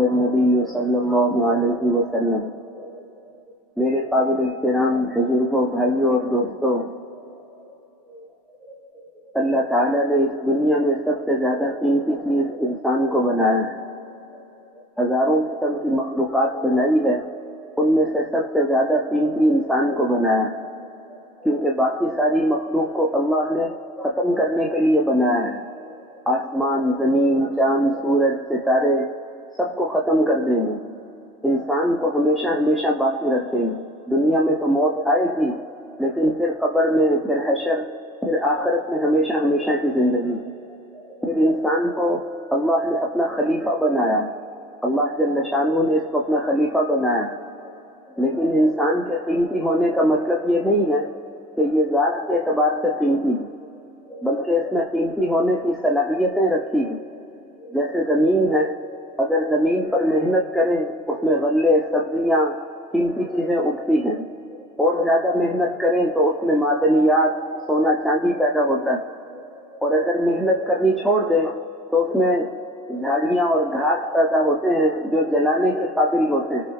قال النبی صلی اللہ علیہ وسلم۔ میرے قابل احترام بزرگوں، بھائیوں اور دوستوں، اللہ تعالیٰ نے اس دنیا میں سب سے زیادہ قیمتی چیز انسان کو بنایا ہے۔ ہزاروں قسم کی مخلوقات بنائی ہے، ان میں سے سب سے زیادہ قیمتی انسان کو بنایا ہے، کیونکہ باقی ساری مخلوق کو اللہ نے ختم کرنے کے لیے بنایا ہے۔ آسمان، زمین، چاند، سورج، ستارے سب کو ختم کر دیں گے، انسان کو ہمیشہ ہمیشہ باقی رکھیں گے۔ دنیا میں تو موت آئے گی، لیکن پھر قبر میں، پھر حشر، پھر آخرت میں ہمیشہ ہمیشہ کی زندگی۔ پھر انسان کو اللہ نے اپنا خلیفہ بنایا، اللہ جل شانہ نے اس کو اپنا خلیفہ بنایا۔ لیکن انسان کے قیمتی ہونے کا مطلب یہ نہیں ہے کہ یہ ذات کے اعتبار سے قیمتی ہے، بلکہ اس میں قیمتی ہونے کی صلاحیتیں رکھی ہیں۔ جیسے زمین ہے، اگر زمین پر محنت کریں اس میں غلے، سبزیاں، قیمتی چیزیں اگتی ہیں، اور زیادہ محنت کریں تو اس میں معدنیات، سونا چاندی پیدا ہوتا ہے، اور اگر محنت کرنی چھوڑ دیں تو اس میں جھاڑیاں اور گھاس پیدا ہوتے ہیں جو جلانے کے قابل ہوتے ہیں۔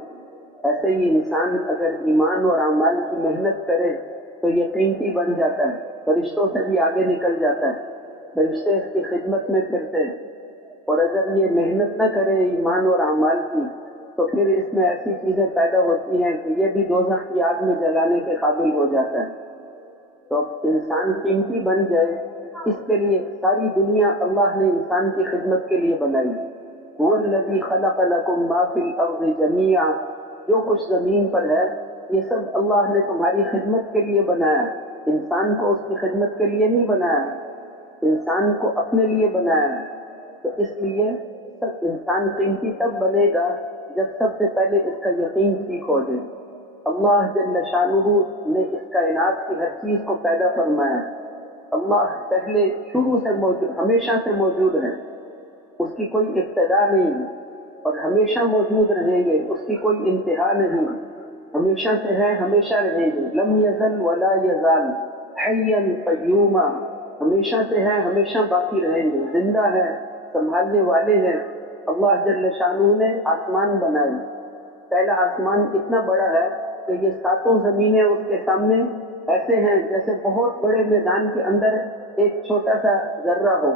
ایسے ہی انسان اگر ایمان اور اعمال کی محنت کرے تو یہ قیمتی بن جاتا ہے، فرشتوں سے بھی آگے نکل جاتا ہے، فرشتے اس کی خدمت میں پھرتے ہیں۔ اور اگر یہ محنت نہ کرے ایمان اور اعمال کی تو پھر اس میں ایسی چیزیں پیدا ہوتی ہیں کہ یہ بھی دوزخ کی آگ میں جلانے کے قابل ہو جاتا ہے۔ تو اب انسان قیمتی بن جائے، اس کے لیے ساری دنیا اللہ نے انسان کی خدمت کے لیے بنائی۔ هو الذی خلق لکم ما فی الارض جمیعا، جو کچھ زمین پر ہے یہ سب اللہ نے تمہاری خدمت کے لیے بنایا ہے۔ انسان کو اس کی خدمت کے لیے نہیں بنایا، انسان کو اپنے لیے بنایا ہے۔ تو اس لیے سب انسان قیمتی تب بنے گا جب سب سے پہلے اس کا یقین ٹھیک ہو جائے۔ اللہ جل شانہ نے اس کائنات کی ہر چیز کو پیدا فرمایا ہے۔ اللہ پہلے شروع سے موجود، ہمیشہ سے موجود ہے، اس کی کوئی ابتدا نہیں ہے، اور ہمیشہ موجود رہیں گے، اس کی کوئی انتہا نہیں، ہمیشہ سے ہے، ہمیشہ رہیں گے۔ لم یزل ولا یزال حیا قیوما، ہمیشہ سے ہے، ہمیشہ باقی رہیں گے، زندہ ہے، سنبھالنے والے ہیں۔ اللہ جل شانہ نے آسمان بنائے، پہلا آسمان اتنا بڑا ہے کہ یہ ساتوں زمینیں اس کے سامنے ایسے ہیں جیسے بہت بڑے میدان کے اندر ایک چھوٹا سا ذرہ ہو۔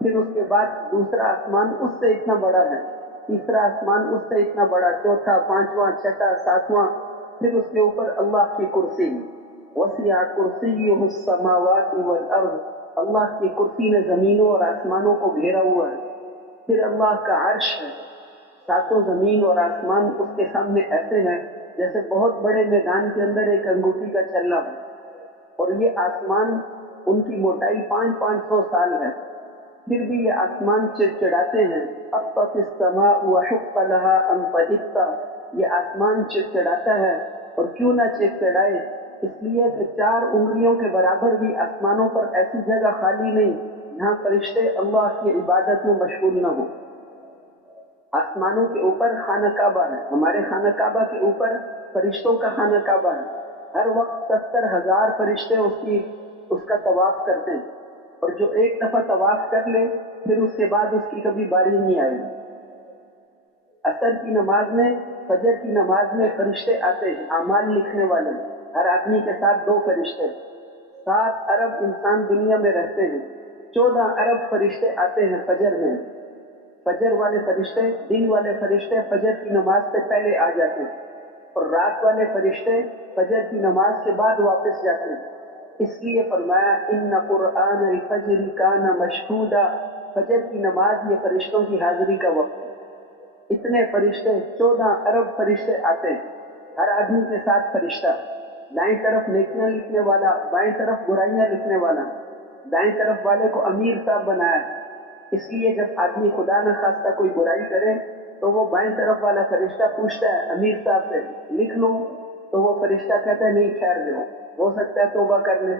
پھر اس کے بعد دوسرا آسمان اس سے اتنا بڑا ہے، تیسرا آسمان اس سے اتنا بڑا، چوتھا، پانچواں، چھٹا، ساتواں، پھر اس کے اوپر اللہ کی کرسی۔ وسع کرسیہ السماوات والارض، اللہ کی کرسی نے زمینوں اور آسمانوں کو گھیرا ہوا ہے۔ پھر اللہ کا عرش ہے، ساتوں زمین اور آسمان اس کے سامنے ایسے ہیں جیسے بہت بڑے میدان کے اندر ایک انگوٹھی کا چھلا ہو، اور یہ آسمان ان کی موٹائی 500 سال ہے، پھر بھی یہ آسمان چڑچڑاتے ہیں۔ اطت السماء وحق لها ان تطغ، یہ آسمان چڑچڑاتا ہے، اور کیوں نہ چڑچڑائے، اس لیے کہ 4 انگلیوں کے برابر بھی آسمانوں پر ایسی جگہ خالی نہیں جہاں فرشتے اللہ کی عبادت میں مشغول نہ ہوں۔ آسمانوں کے اوپر خانہ کعبہ ہے، ہمارے خانہ کعبہ کے اوپر فرشتوں کا خانہ کعبہ ہے، ہر وقت 70,000 فرشتے اس کا طواف کرتے ہیں، اور جو ایک دفعہ طواف کر لے پھر اس کے بعد اس کی کبھی باری نہیں آئے گی۔ عصر کی نماز میں، فجر کی نماز میں فرشتے آتے ہیں، اعمال لکھنے والے، ہر آدمی کے ساتھ 2 فرشتے۔ 7 ارب انسان دنیا میں رہتے ہیں، 14 ارب فرشتے آتے ہیں فجر میں۔ فجر والے فرشتے، دن والے فرشتے فجر کی نماز سے پہلے آ جاتے ہیں، اور رات والے فرشتے فجر کی نماز کے بعد واپس جاتے ہیں۔ اس لیے فرمایا ان قرآن الفجر کان مشہودا، فجر کی نماز یہ فرشتوں کی حاضری کا وقت ہے۔ اتنے فرشتے، 14 ارب فرشتے آتے ہیں، ہر آدمی کے ساتھ فرشتہ، دائیں طرف نیکیاں لکھنے والا، بائیں طرف برائیاں لکھنے والا۔ دائیں طرف والے کو امیر صاحب بنایا، اس لیے جب آدمی خدا نہ خواستہ کوئی برائی کرے تو وہ بائیں طرف والا فرشتہ پوچھتا ہے امیر صاحب سے لکھ لوں، تو وہ فرشتہ کہتا ہے نہیں ٹھہر جاؤ، ہو سکتا ہے توبہ کر لے۔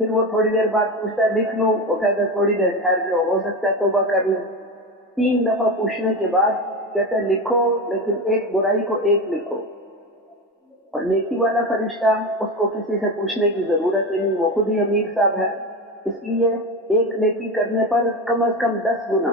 پھر وہ تھوڑی دیر بعد پوچھتا ہے لکھ لوں، وہ کہتا ہے تھوڑی دیر ٹھہر جاؤ، ہو سکتا ہے توبہ کر لے۔ 3 دفعہ پوچھنے کے بعد کہتا ہے لکھو، لیکن ایک برائی کو ایک لکھو۔ اور نیکی والا فرشتہ، اس کو کسی سے پوچھنے کی ضرورت ہی نہیں، وہ خود ہی امیر صاحب ہے، اس لیے ایک نیکی کرنے پر کم از کم 10 گنا،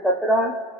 17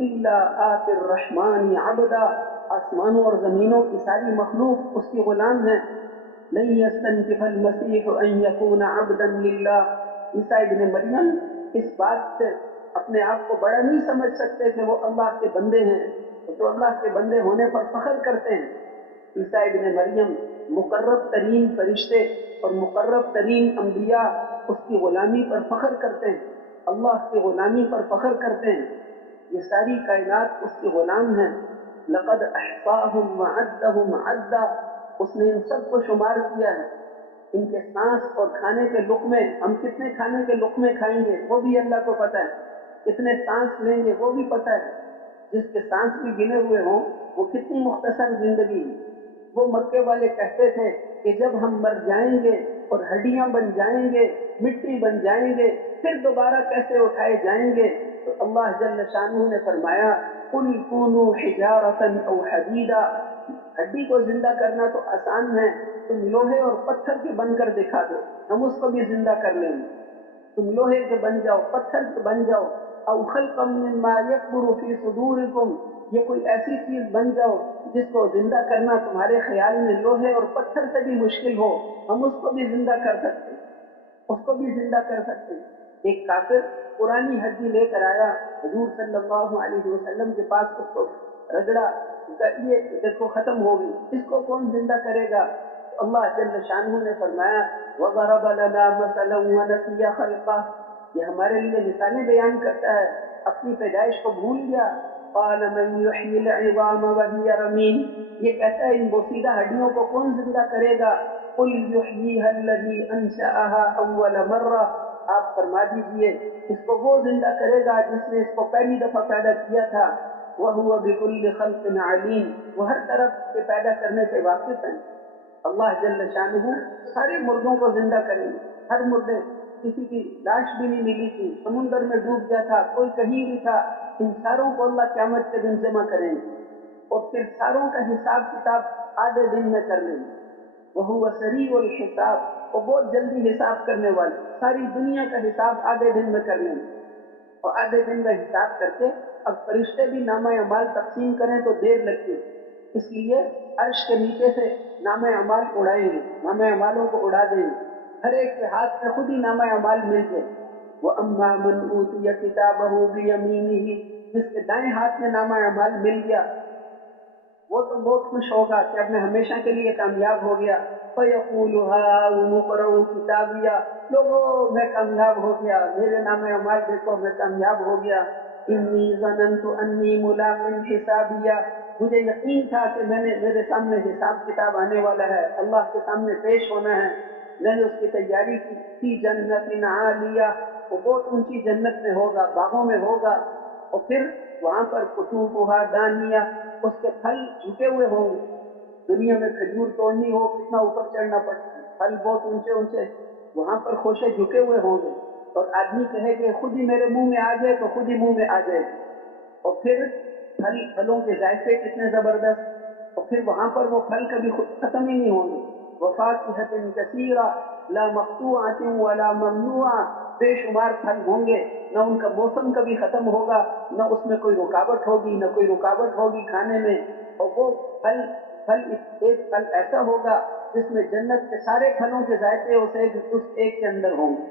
إلا آت الرحمن عبدا، آسمانوں اور زمینوں کی ساری مخلوق اس کی غلام ہیں۔ لن يستنكف المسيح أن يكون عبدا لله، عیسیٰ ابن مریم اس بات سے اپنے آپ کو بڑا نہیں سمجھ سکتے کہ وہ اللہ کے بندے ہیں، تو اللہ کے بندے ہونے پر فخر کرتے ہیں۔ عیسیٰ ابن مریم مقرب ترین فرشتے اور مقرب ترین انبیاء اس کی غلامی پر فخر کرتے ہیں، اللہ کی غلامی پر فخر کرتے ہیں۔ یہ ساری کائنات اس کے غلام ہیں۔ لقد احصاهم وعدهم عدا، اس نے ان سب کو شمار کیا ہے، ان کے سانس اور کھانے کے لقمے، ہم کتنے کھانے کے لقمے کھائیں گے وہ بھی اللہ کو پتہ ہے، کتنے سانس لیں گے وہ بھی پتہ ہے۔ جس کے سانس بھی گنے ہوئے ہوں وہ کتنی مختصر زندگی ہے۔ وہ مکے والے کہتے تھے کہ جب ہم مر جائیں گے اور ہڈیاں بن جائیں گے، مٹی بن جائیں گے، پھر دوبارہ کیسے اٹھائے جائیں گے؟ تو اللہ جل شانہ نے فرمایا قل کونوا حجارۃ او حدیدا، ہڈی کو زندہ کرنا تو آسان ہے، تم لوہے اور پتھر کے بن کر دکھا دو، ہم اس کو بھی زندہ کر لیں گے۔ تم لوہے کے بن جاؤ، پتھر کے بن جاؤ، او خلقا مما یکبر فی صدورکم، یہ کوئی ایسی چیز بن جاؤ جس کو زندہ کرنا تمہارے خیال میں لوہے اور پتھر سے بھی مشکل ہو، ہم اس کو بھی زندہ کر سکتے ہیں، اس کو بھی زندہ کر سکتے ہیں۔ ایک کافر پرانی ہڈی لے کر آیا حضور صلی اللہ علیہ وسلم کے پاس، اس کو رگڑا، یہ دیکھو ختم ہو گئی، اس کو کون زندہ کرے گا؟ تو اللہ جل شانہ نے فرمایا وَضَرَبَ لَنَا مَثَلًا وَنَسِيَ خَلْقَهُ، یہ ہمارے لیے مثالیں بیان کرتا ہے، اپنی پیدائش کو بھول گیا۔ قَالَ مَن يُحْيِي الْعِظَامَ وَهِيَ رَمِيمٌ، یہ کہتا ہے ان بوسیدہ ہڈیوں کو کون زندہ کرے گا؟ قُلْ يُحْيِيهَا الَّذِي أَنشَأَهَا أَوَّلَ مَرَّةٍ، آپ فرما دیجئے اس کو وہ زندہ کرے گا جس نے اس کو پہلی دفعہ پیدا کیا تھا۔ وَهُوَ بِكُلِّ خَلْقٍ عَلِيمٌ، وہ ہر طرف سے پیدا کرنے سے واقف ہیں۔ اللہ جل شانہ سارے مردوں کو زندہ کریں گے، ہر مردے، کسی کی لاش بھی نہیں ملی تھی، سمندر میں ڈوب گیا تھا، کوئی کہیں بھی تھا، ان ساروں کو اللہ قیامت کے دن جمع کریں گے اور پھر ساروں کا حساب کتاب آدھے دن میں کر لیں گے۔ وَهُوَ سَرِيعُ الْحِسَابِ، وہ بہت جلدی حساب کرنے والے، ساری دنیا کا حساب آدھے دن میں کر لیں گے، اور آدھے دن کا حساب کر کے اب فرشتے بھی نامہ اعمال تقسیم کریں تو دیر لگتی، اس لیے عرش کے نیچے سے نامہ اعمال اڑائیں گے، نامہ اعمالوں کو اڑا دیں گے، ہر ایک کے ہاتھ میں خود ہی نامہ اعمال مل جائے۔ وَأَمَّا مَنْ أُوتِيَ كِتَابَهُ بِيَمِينِهِ، جس کے دائیں ہاتھ میں نامہ اعمال مل گیا وہ تو بہت خوش ہوگا کہ اب میں ہمیشہ کے لیے کامیاب ہو گیا۔ فَيَقُولُ هَاؤُمُ اقْرَءُوا كِتَابِيَهْ، لوگو میں کامیاب ہو گیا، میرے نامہ اعمال دیکھو میں کامیاب ہو گیا۔ إِنِّي ظَنَنْتُ أَنِّي مُلَاقٍ حِسَابِيَهْ، مجھے یقین تھا کہ میرے سامنے حساب کتاب آنے والا ہے، اللہ کے سامنے پیش ہونا ہے، میں نے اس کی تیاری کی۔ فِي جَنَّةٍ عَالِيَةٍ، وہ بہت اونچی جنت میں ہوگا، باغوں میں ہوگا، اور پھر وہاں پر قطوفها دانیہ، اس کے پھل جھکے ہوئے ہوں گے۔ دنیا میں کھجور توڑنی ہو کتنا اوپر چڑھنا پڑتا ہے، پھل بہت اونچے اونچے، وہاں پر خوشے جھکے ہوئے ہوں گے، اور آدمی کہے کہ خود ہی میرے منہ میں آ جائے تو خود ہی منہ میں آ جائے، اور پھر پھلوں کے ذائقے کتنے زبردست، اور پھر وہاں پر وہ پھل کبھی خود ختم ہی نہیں ہوں گے۔ وَفَاكِهَةٍ كَثِيرَةٍ لَا مَقْطُوعَةٍ وَلَا مَمْنُوعَةٍ، بے شمار پھل ہوں گے، نہ ان کا موسم کبھی ختم ہوگا، نہ اس میں کوئی رکاوٹ ہوگی، نہ کوئی رکاوٹ ہوگی کھانے میں، اور وہ پھل ایک پھل ایسا ہوگا جس میں جنت کے سارے پھلوں کے ذائقے اس ایک کے اندر ہوں گے،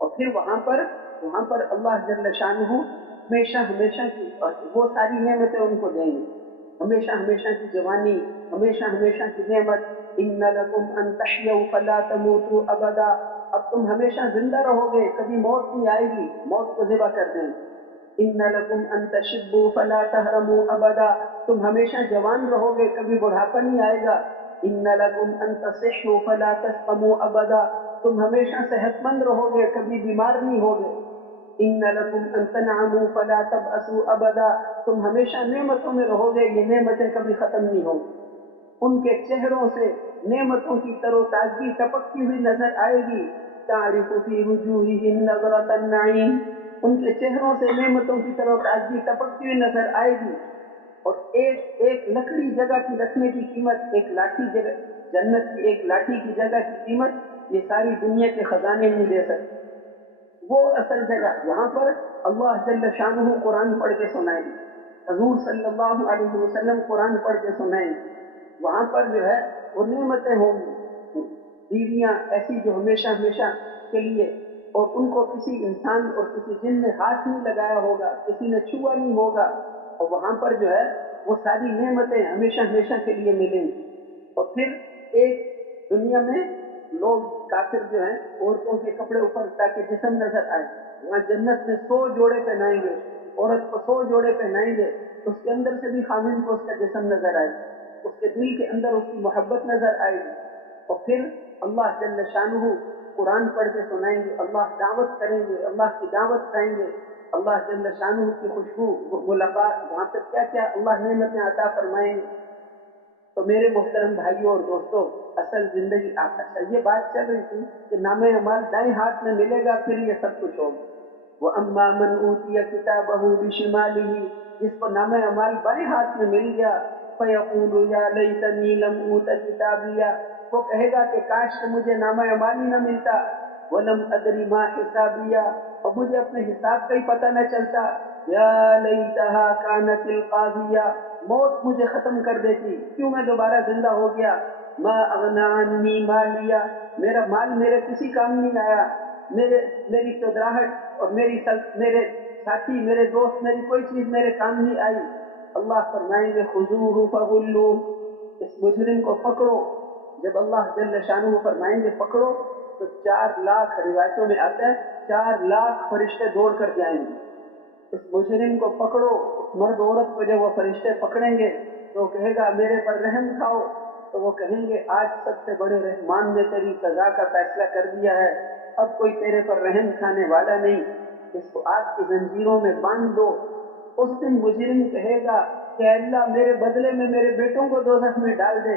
اور پھر وہاں پر اللہ جل شانہ ہمیشہ ہمیشہ کی وہ ساری نعمتیں ان کو دیں گے، ہمیشہ ہمیشہ کی جوانی، ہمیشہ ہمیشہ کی نعمت۔ ان لکم ان تحیوا فلا تموتوا ابدا، اب تم ہمیشہ زندہ رہو گے، کبھی موت نہیں آئے گی، موت کو ذبح کر دیں گے۔ ان لکم ان تشبوا فلا تهرموا ابدا، تم ہمیشہ جوان رہو گے، کبھی بڑھاپا نہیں آئے گا۔ ان لکم ان تصحوا فلا تسقموا ابدا، تم ہمیشہ صحت مند رہو گے، کبھی بیمار نہیں ہوگے۔ ان لکم ان تنعموا فلا تبأسوا ابدا، تم ہمیشہ نعمتوں میں رہو گے، یہ نعمتیں کبھی ختم نہیں ہوں گی۔ ان کے چہروں سے نعمتوں کی تر و تازگی ٹپکتی ہوئی نظر آئے گی۔ تعرف فی وجوہہم نظرۃ النعیم، ان کے چہروں سے نعمتوں کی تر و تازگی ٹپکتی ہوئی نظر آئے گی، اور ایک لکڑی جگہ کی رکھنے کی قیمت، ایک لاٹھی جگہ، جنت کی ایک لاٹھی کی جگہ کی قیمت یہ ساری دنیا کے خزانے نہیں دے سکتے۔ وہ اصل جگہ وہاں پر اللہ جل شانہ قرآن پڑھ کے سنائیں گے، حضور صلی اللہ علیہ وسلم قرآن پڑھ کے سنائیں گے، وہاں پر جو ہے وہ نعمتیں ہوں گی، بیویاں ایسی جو ہمیشہ ہمیشہ کے لیے، اور ان کو کسی انسان اور کسی جن نے ہاتھ نہیں لگایا ہوگا، کسی نے چھوا نہیں ہوگا، اور وہاں پر جو ہے وہ ساری نعمتیں ہمیشہ ہمیشہ کے لیے ملیں گی۔ اور پھر ایک دنیا میں لوگ کافر جو ہیں عورتوں کے کپڑے اوپر تاکہ جسم نظر آئے، وہاں جنت میں 100 جوڑے پہنائیں گے، عورت کو 100 جوڑے پہنائیں گے، تو اس کے اندر سے بھی خامن کو اس کا جسم نظر آئے، اس کے دل کے اندر اس کی محبت نظر آئے گی۔ اور پھر اللہ جل شانہ قرآن پڑھ کے سنائیں گے، اللہ دعوت کریں گے، اللہ کی دعوت کریں گے، اللہ جل شانہ کی خوشبو ملاقات، وہاں پہ کیا کیا اللہ نعمتیں عطا فرمائیں گے۔ تو میرے محترم بھائیوں اور دوستوں، اصل زندگی اچھا یہ بات چل رہی تھی کہ نام اعمال دائیں ہاتھ میں ملے گا پھر یہ سب کچھ ہوگا۔ وَأَمَّا مَنْ أُوتِيَ كِتَابَهُ بِشِمَالِهِ، جس کو نام اعمال بائیں ہاتھ میں مل گیا، فَيَقُولُ يَا لَيْتَنِي لَمْ أُوتَ كِتَابِيَهْ، وہ کہے گا کہ کاش کہ مجھے نام اعمال ہی نہ ملتا، وَلَمْ أَدْرِ مَا حِسَابِيَهْ، اور مجھے اپنے حساب کا ہی پتہ نہ چلتا، یا لیتہا کانت القاضیہ، موت مجھے ختم کر دیتی، کیوں میں دوبارہ زندہ ہو گیا، ما اغنی عنی مالیہ، میرا مال میرے کسی کام نہیں آیا، میری چودراہٹ اور میرے ساتھی، میرے دوست، میری کوئی چیز میرے کام نہیں آئی۔ اللہ فرمائیں گے خذوہ فغلوہ، اس مجرم کو پکڑو۔ جب اللہ جل شانہ فرمائیں گے پکڑو، تو 4 لاکھ روایتوں میں آتا ہے 4 لاکھ فرشتے دوڑ کر جائیں گے، اس مجرم کو پکڑو۔ اس مرد عورت کو جب وہ فرشتے پکڑیں گے تو وہ کہے گا میرے پر رحم کھاؤ، تو وہ کہیں گے آج سب سے بڑے رحمان نے تیری سزا کا فیصلہ کر دیا ہے، اب کوئی تیرے پر رحم کھانے والا نہیں، اس کو آگ کی زنجیروں میں باندھ دو۔ اس دن مجرم کہے گا کہ اللہ میرے بدلے میں میرے بیٹوں کو دوزخ میں ڈال دے،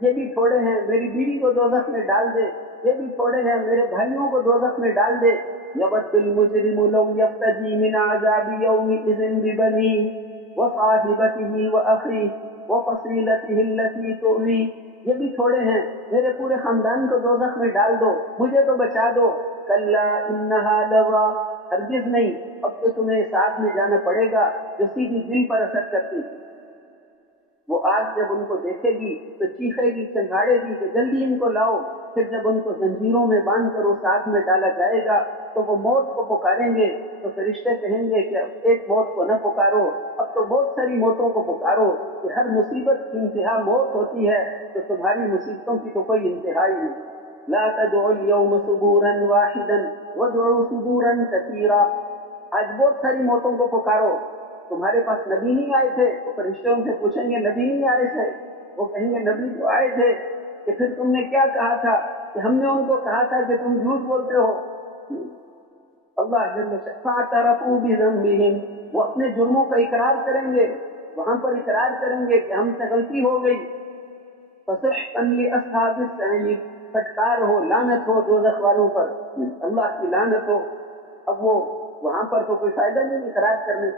یہ بھی تھوڑے ہیں، میری بیوی کو دوزخ میں ڈال دے، یہ بھی تھوڑے ہیں، میرے بھائیوں کو دوزخ میں ڈال دے۔ یود المجرم لو یفتدی من عذاب یومئذ ببنیہ وصاحبتہ واخیہ وفصیلتہ التی تؤویہ، یہ بھی تھوڑے ہیں، میرے پورے خاندان کو دوزخ میں ڈال دو، مجھے تو بچا دو۔ کلا انہا لظی، ہرگز نہیں، اب تو تمہیں ساتھ میں جانا پڑے گا جو سیدھی دل پر اثر کرتی۔ وہ آگ جب ان کو دیکھے گی تو چیخے گی، چنگاڑے گی کہ جلدی ان کو لاؤ۔ پھر جب ان کو زنجیروں میں باندھ کر اس آگ میں ڈالا جائے گا تو وہ موت کو پکاریں گے، تو فرشتے کہیں گے کہ اب ایک موت کو نہ پکارو، اب تو بہت ساری موتوں کو پکارو، کہ ہر مصیبت کی انتہا موت ہوتی ہے، تو تمہاری مصیبتوں کی تو کوئی انتہا ہی نہیں۔ لا تدعوا اليوم ثبورا واحدا وادعوا ثبورا كثيرا، آج بہت ساری موتوں کو پکارو۔ تمہارے پاس نبی نہیں آئے تھے، تو فرشتے ان سے پوچھیں گے نبی نہیں آئے تھے، وہ کہیں گے نبی تو آئے تھے، کہ پھر تم نے کیا کہا تھا؟ کہ ہم نے ان کو کہا تھا کہ تم جھوٹ بولتے ہو۔ اللہ جل فاعترفوا بذنبہم، وہ اپنے جرموں کا اقرار کریں گے، وہاں پر اقرار کریں گے کہ ہم سے غلطی ہو گئی۔ فسحقا لاصحاب السعیر، پھٹکار ہو، لعنت ہو دوزخ والوں پر، اللہ کی لعنت ہو۔ اب وہ وہاں پر تو کوئی فائدہ نہیں اقرار کرنے،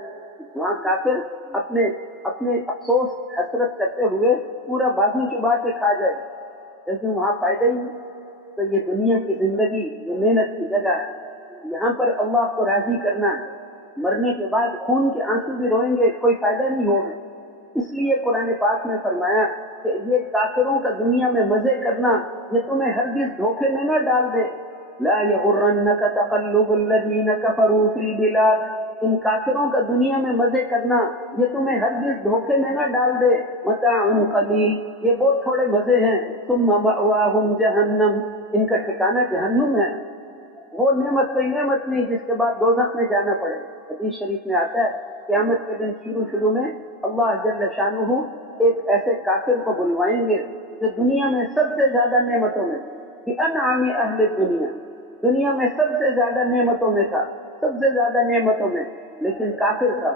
وہاں کافر اپنے افسوس حسرت کرتے ہوئے پورا بازو چبا کے کھا جائے، لیکن وہاں فائدہ ہی نہیں۔ تو یہ دنیا کی زندگی جو محنت کی جگہ ہے، یہاں پر اللہ کو راضی کرنا ہے، مرنے کے بعد خون کے آنسو بھی روئیں گے، کوئی فائدہ نہیں ہوگا۔ اس لیے قرآن پاک نے فرمایا کہ یہ کافروں کا دنیا میں مزے کرنا یہ تمہیں ہرگز دھوکے میں نہ ڈال دے۔ لا یغرنک تقلب الذین کفروا فی البلاد، ان کافروں کا دنیا میں مزے کرنا یہ تمہیں ہرگز دھوکے میں نہ ڈال دے۔ متاع قلیل، یہ بہت تھوڑے مزے ہیں، ثم مأواہم جہنم، ان کا ٹھکانہ جہنم ہے، وہ نعمت کوئی نعمت نہیں جس کے بعد دوزخ میں جانا پڑے۔ حدیث شریف میں آتا ہے قیامت کے دن شروع میں اللہ جل شانہ ایک ایسے کافر کو بلوائیں گے جو دنیا میں سب سے زیادہ نعمتوں میں، بِأَنْعَمِ أَهْلِ الدُّنْيَا، دنیا میں سب سے زیادہ نعمتوں میں تھا، سب سے زیادہ نعمتوں میں، لیکن کافر تھا۔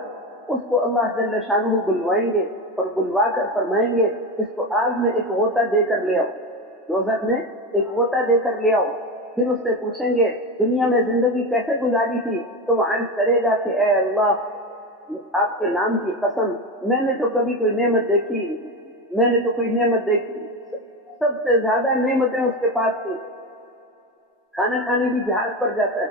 اس کو اللہ جل شانہ بلوائیں گے اور بلوا کر فرمائیں گے اس کو آگ میں ایک غوطہ دے کر لے آؤ، دوزخ میں ایک غوطہ دے کر لے آؤ۔ پھر اس سے پوچھیں گے دنیا میں زندگی کیسے گزاری تھی، تو وہ عرض کرے گا کہ اے اللہ آپ کے نام کی قسم، میں نے تو کبھی کوئی نعمت دیکھی، میں نے تو کوئی نعمت دیکھی، سب سے زیادہ نعمتیں اس کے پاس تھی، کھانا کھانے بھی جہاز پر جاتا ہے،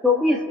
24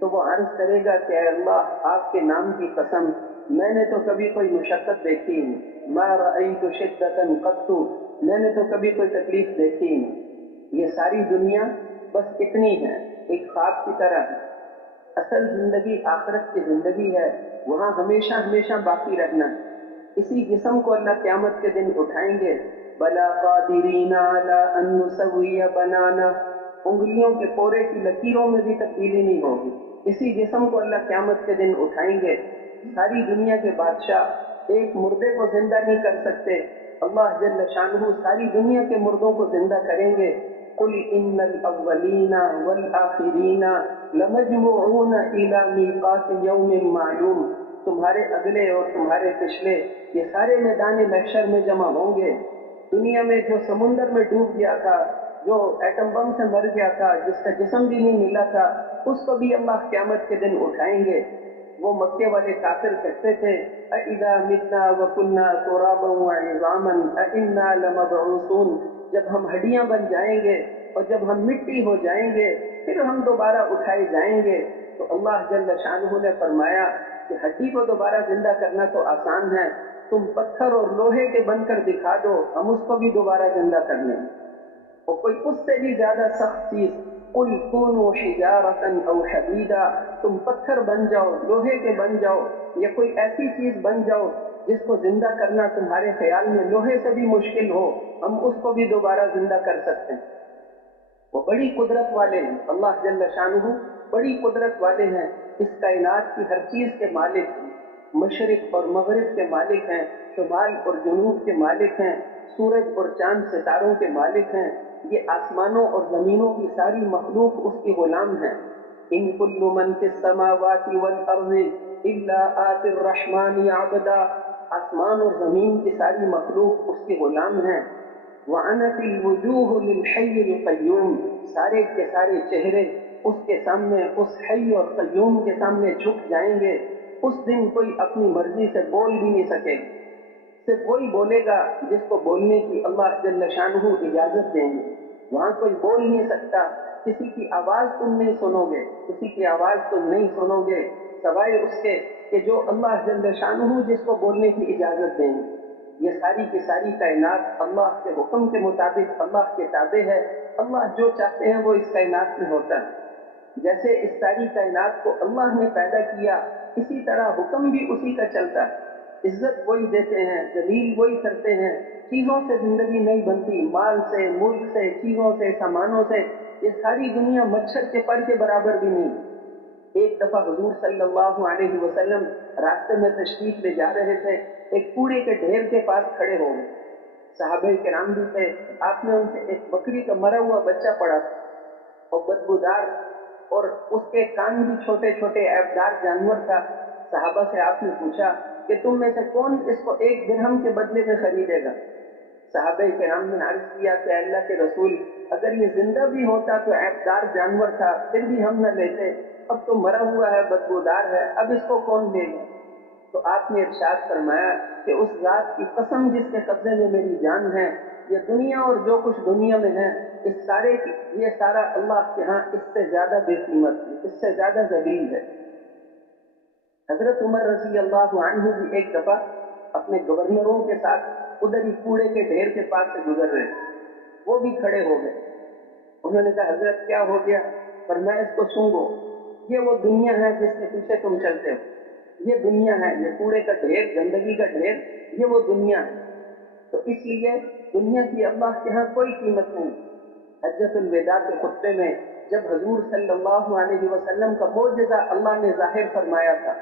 تو وہ عرض کرے گا کہ اے اللہ آپ کے نام کی قسم میں نے تو کبھی کوئی مشقت دیکھی نہیں، ما رأیت شدۃ قط، میں نے تو کبھی کوئی تکلیف دیکھی نہیں، یہ ساری دنیا بس اتنی ہے، ایک خواب کی طرح ہے، اصل زندگی آخرت کی زندگی ہے، وہاں ہمیشہ ہمیشہ باقی رہنا ہے۔ اسی جسم کو اللہ قیامت کے دن اٹھائیں گے، بلا قادرین علی ان نسوی بنانا، انگلیوں کے پورے کی لکیروں میں بھی تبدیلی نہیں ہوگی۔ اسی جسم کو اللہ قیامت کے دن اٹھائیں گے۔ ساری دنیا کے بادشاہ ایک مردے کو زندہ نہیں کر سکتے، اللہ جل شانہ ساری دنیا کے مردوں کو زندہ کریں گے۔ قل ان الاولین والآخرین لمجموعون الی میقات یوم معلوم، تمہارے اگلے اور تمہارے پچھلے یہ سارے میدان محشر میں جمع ہوں گے۔ دنیا میں جو سمندر میں ڈوب گیا تھا، جو ایٹم بم سے مر گیا تھا، جس کا جسم بھی نہیں ملا تھا، اس کو بھی اللہ قیامت کے دن اٹھائیں گے۔ وہ مکے والے کافر کہتے تھے اَإِذَا مِتْنَا وَكُنَّا تُرَابًا وَعِظَامًا أَإِنَّا لَمَبْعُوثُونَ، جب ہم ہڈیاں بن جائیں گے اور جب ہم مٹی ہو جائیں گے پھر ہم دوبارہ اٹھائے جائیں گے۔ تو اللہ جل شانہ نے فرمایا کہ ہڈی کو دوبارہ زندہ کرنا تو آسان ہے، تم پتھر اور لوہے کے بن کر دکھا دو، ہم اس کو بھی دوبارہ زندہ کر لیں۔ اور کوئی اس سے بھی زیادہ سخت چیز، قل کونوا حجارۃ او حدیدا، تم پتھر بن جاؤ، لوہے کے بن جاؤ، یا کوئی ایسی چیز بن جاؤ جس کو زندہ کرنا تمہارے خیال میں لوہے سے بھی مشکل ہو، ہم اس کو بھی دوبارہ زندہ کر سکتے ہیں۔ وہ بڑی قدرت والے ہیں، اللہ جل شانہ بڑی قدرت والے ہیں، اس کائنات کی ہر چیز کے مالک ہیں، مشرق اور مغرب کے مالک ہیں، شمال اور جنوب کے مالک ہیں، سورج اور چاند ستاروں کے مالک ہیں، یہ آسمانوں اور زمینوں کی ساری مخلوق اس کی غلام ہیں۔ ان کل من فی السماوات والارض الا آتی الرحمن عبدا، آسمان اور زمین کی ساری مخلوق اس کی غلام ہیں۔ وعنت الوجوہ للحی القیوم، سارے کے سارے چہرے اس کے سامنے، اس حی اور قیوم کے سامنے جھک جائیں گے۔ اس دن کوئی اپنی مرضی سے بول بھی نہیں سکے، صرف وہی بولے گا جس کو بولنے کی اللہ جل شانہ اجازت دیں گے۔ وہاں کوئی بول نہیں سکتا، کسی کی آواز تم نہیں سنو گے، کسی کی آواز تم نہیں سنو گے سوائے اس کے کہ جو اللہ جل شانہ جس کو بولنے کی اجازت دیں گے۔ یہ ساری کی ساری کائنات اللہ کے حکم کے مطابق اللہ کے تابع ہے، اللہ جو چاہتے ہیں وہ اس کائنات میں ہوتا ہے۔ جیسے اس ساری کائنات کو اللہ نے پیدا کیا، اسی طرح حکم بھی اسی کا چلتا ہے۔ عزت وہی دیتے ہیں، ذلیل وہی کرتے ہیں، چیزوں سے زندگی نہیں بنتی، مال سے، ملک سے، چیزوں سے، سامانوں سے، یہ ساری دنیا مچھر کے پر کے برابر بھی نہیں۔ ایک دفعہ حضور صلی اللہ علیہ وسلم راستے میں تشریف لے جا رہے تھے، ایک کوڑے کے ڈھیر کے پاس کھڑے ہو گئے، صحابہ کرام بھی تھے، آپ نے ان سے ایک بکری کا مرا ہوا بچہ پڑا تھا اور بدبودار اور اس کے کان بھی چھوٹے چھوٹے عیبدار جانور تھا۔ صحابہ سے آپ نے پوچھا کہ تم میں سے کون اس کو 1 درہم کے بدلے میں خریدے گا؟ صحابہ کرام نے عرض کیا کہ اللہ کے رسول، اگر یہ زندہ بھی ہوتا تو عیبدار جانور تھا پھر بھی ہم نہ لیتے، اب تو مرا ہوا ہے، بدبودار ہے، اب اس کو کون لے گا؟ تو آپ نے ارشاد فرمایا کہ اس ذات کی قسم جس کے قبضے میں میری جان ہے، یہ دنیا اور جو کچھ دنیا میں ہے اس سارے یہ سارا اللہ کے ہاں اس سے زیادہ بے قیمت ہے، اس سے زیادہ ذلیل ہے۔ حضرت عمر رضی اللہ عنہ بھی ایک دفعہ اپنے گورنروں کے ساتھ ادھر ہی کوڑے کے ڈھیر کے پاس سے گزر رہے تھے، وہ بھی کھڑے ہو گئے۔ انہوں نے کہا حضرت کیا ہو گیا؟ فرمایا اس کو سونگو، یہ وہ دنیا ہے جس کے پیچھے تم چلتے ہو، یہ دنیا ہے، یہ کوڑے کا ڈھیر، گندگی کا ڈھیر، یہ وہ دنیا ہے۔ تو اس لیے دنیا کی اللہ کے ہاں کوئی قیمت نہیں۔ حجۃ الوداع کے خطبے میں جب حضور صلی اللہ علیہ وسلم کا معجزہ اللہ نے ظاہر فرمایا تھا،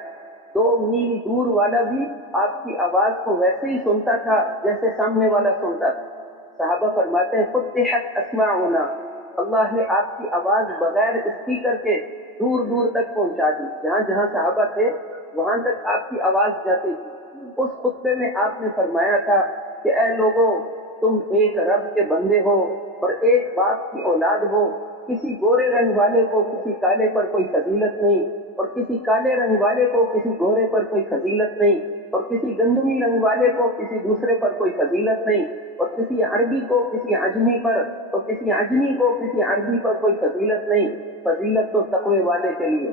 2 میل دور والا بھی آپ کی آواز کو ویسے ہی سنتا تھا جیسے سامنے والا سنتا تھا۔ صحابہ فرماتے ہیں فتحت اسماعنا، اللہ نے آپ کی آواز بغیر اسپیکر کے دور دور تک پہنچا دی، جہاں جہاں صحابہ تھے وہاں تک آپ کی آواز جاتی تھی۔ اس خطبے میں آپ نے فرمایا تھا کہ اے لوگوں، تم ایک رب کے بندے ہو اور ایک باپ کی اولاد ہو، کسی گورے رنگ والے کو کسی کالے پر کوئی فضیلت نہیں، اور کسی کالے رنگ والے کو کسی گورے پر کوئی فضیلت نہیں، اور کسی گندمی رنگ والے کو کسی دوسرے پر کوئی فضیلت نہیں، اور کسی عربی کو کسی عجمی پر، اور کسی عجمی کو کسی عربی پر کوئی فضیلت نہیں، فضیلت تو تقوی والے کے لیے۔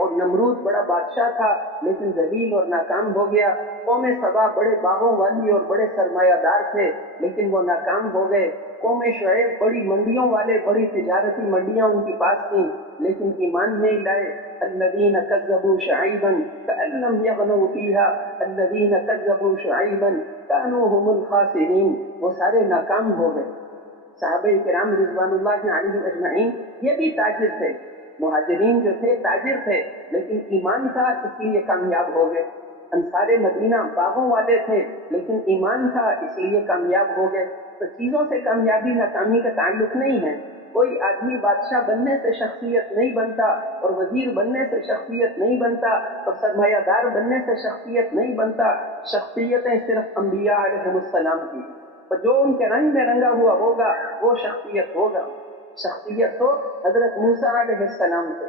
اور نمرود بڑا بادشاہ تھا لیکن ذلیل اور ناکام ہو گیا. قوم سبا بڑے باغوں والی اور بڑے سرمایہ دار تھے لیکن وہ ناکام ہو گئے. قوم شعیب بڑی منڈیوں والے، بڑی تجارتی منڈیاں ان کے پاس تھیں لیکن ایمان نہیں لائے. الذین کذبوا شعیبا کأن لم یغنوا فیہا الذین کذبوا شعیبا کانوا هم الخاسرین. وہ سارے ناکام ہو گئے. صحابہ کرام رضوان اللہ علیہم اجمعین یہ بھی تاجر تھے. مہاجرین جو تھے تاجر تھے لیکن ایمان تھا اس لیے کامیاب ہو گئے. انصار مدینہ باغوں والے تھے لیکن ایمان تھا اس لیے کامیاب ہو گئے. تو چیزوں سے کامیابی ناکامی کا تعلق نہیں ہے. کوئی آدمی بادشاہ بننے سے شخصیت نہیں بنتا اور وزیر بننے سے شخصیت نہیں بنتا اور سرمایہ دار بننے سے شخصیت نہیں بنتا. شخصیتیں صرف انبیاء علیہ السلام کی، اور جو ان کے رنگ میں رنگا ہوا ہوگا وہ شخصیت ہوگا. شخصیت تو حضرت موسیٰ علیہ السلام تھے،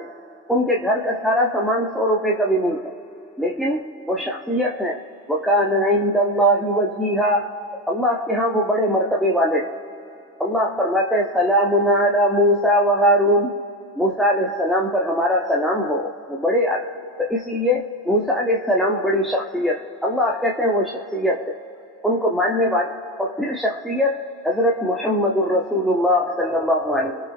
ان کے گھر کا سارا سامان 100 روپے کا بھی نہیں تھا لیکن وہ شخصیت ہے. وَكَانَ عِندَ اللَّهِ وَجِيهًا، اللہ کے ہاں وہ بڑے مرتبے والے تھے. اللہ فرماتے ہیں سلام علی موسیٰ و ہارون، موسیٰ علیہ السلام پر ہمارا سلام ہو، وہ بڑے آدمی. تو اس لیے موسیٰ علیہ السلام بڑی شخصیت، اللہ کہتے ہیں وہ شخصیت ہے ان کو ماننے والی. اور پھر شخصیت حضرت محمد الرسول اللہ صلی اللہ علیہ وسلم.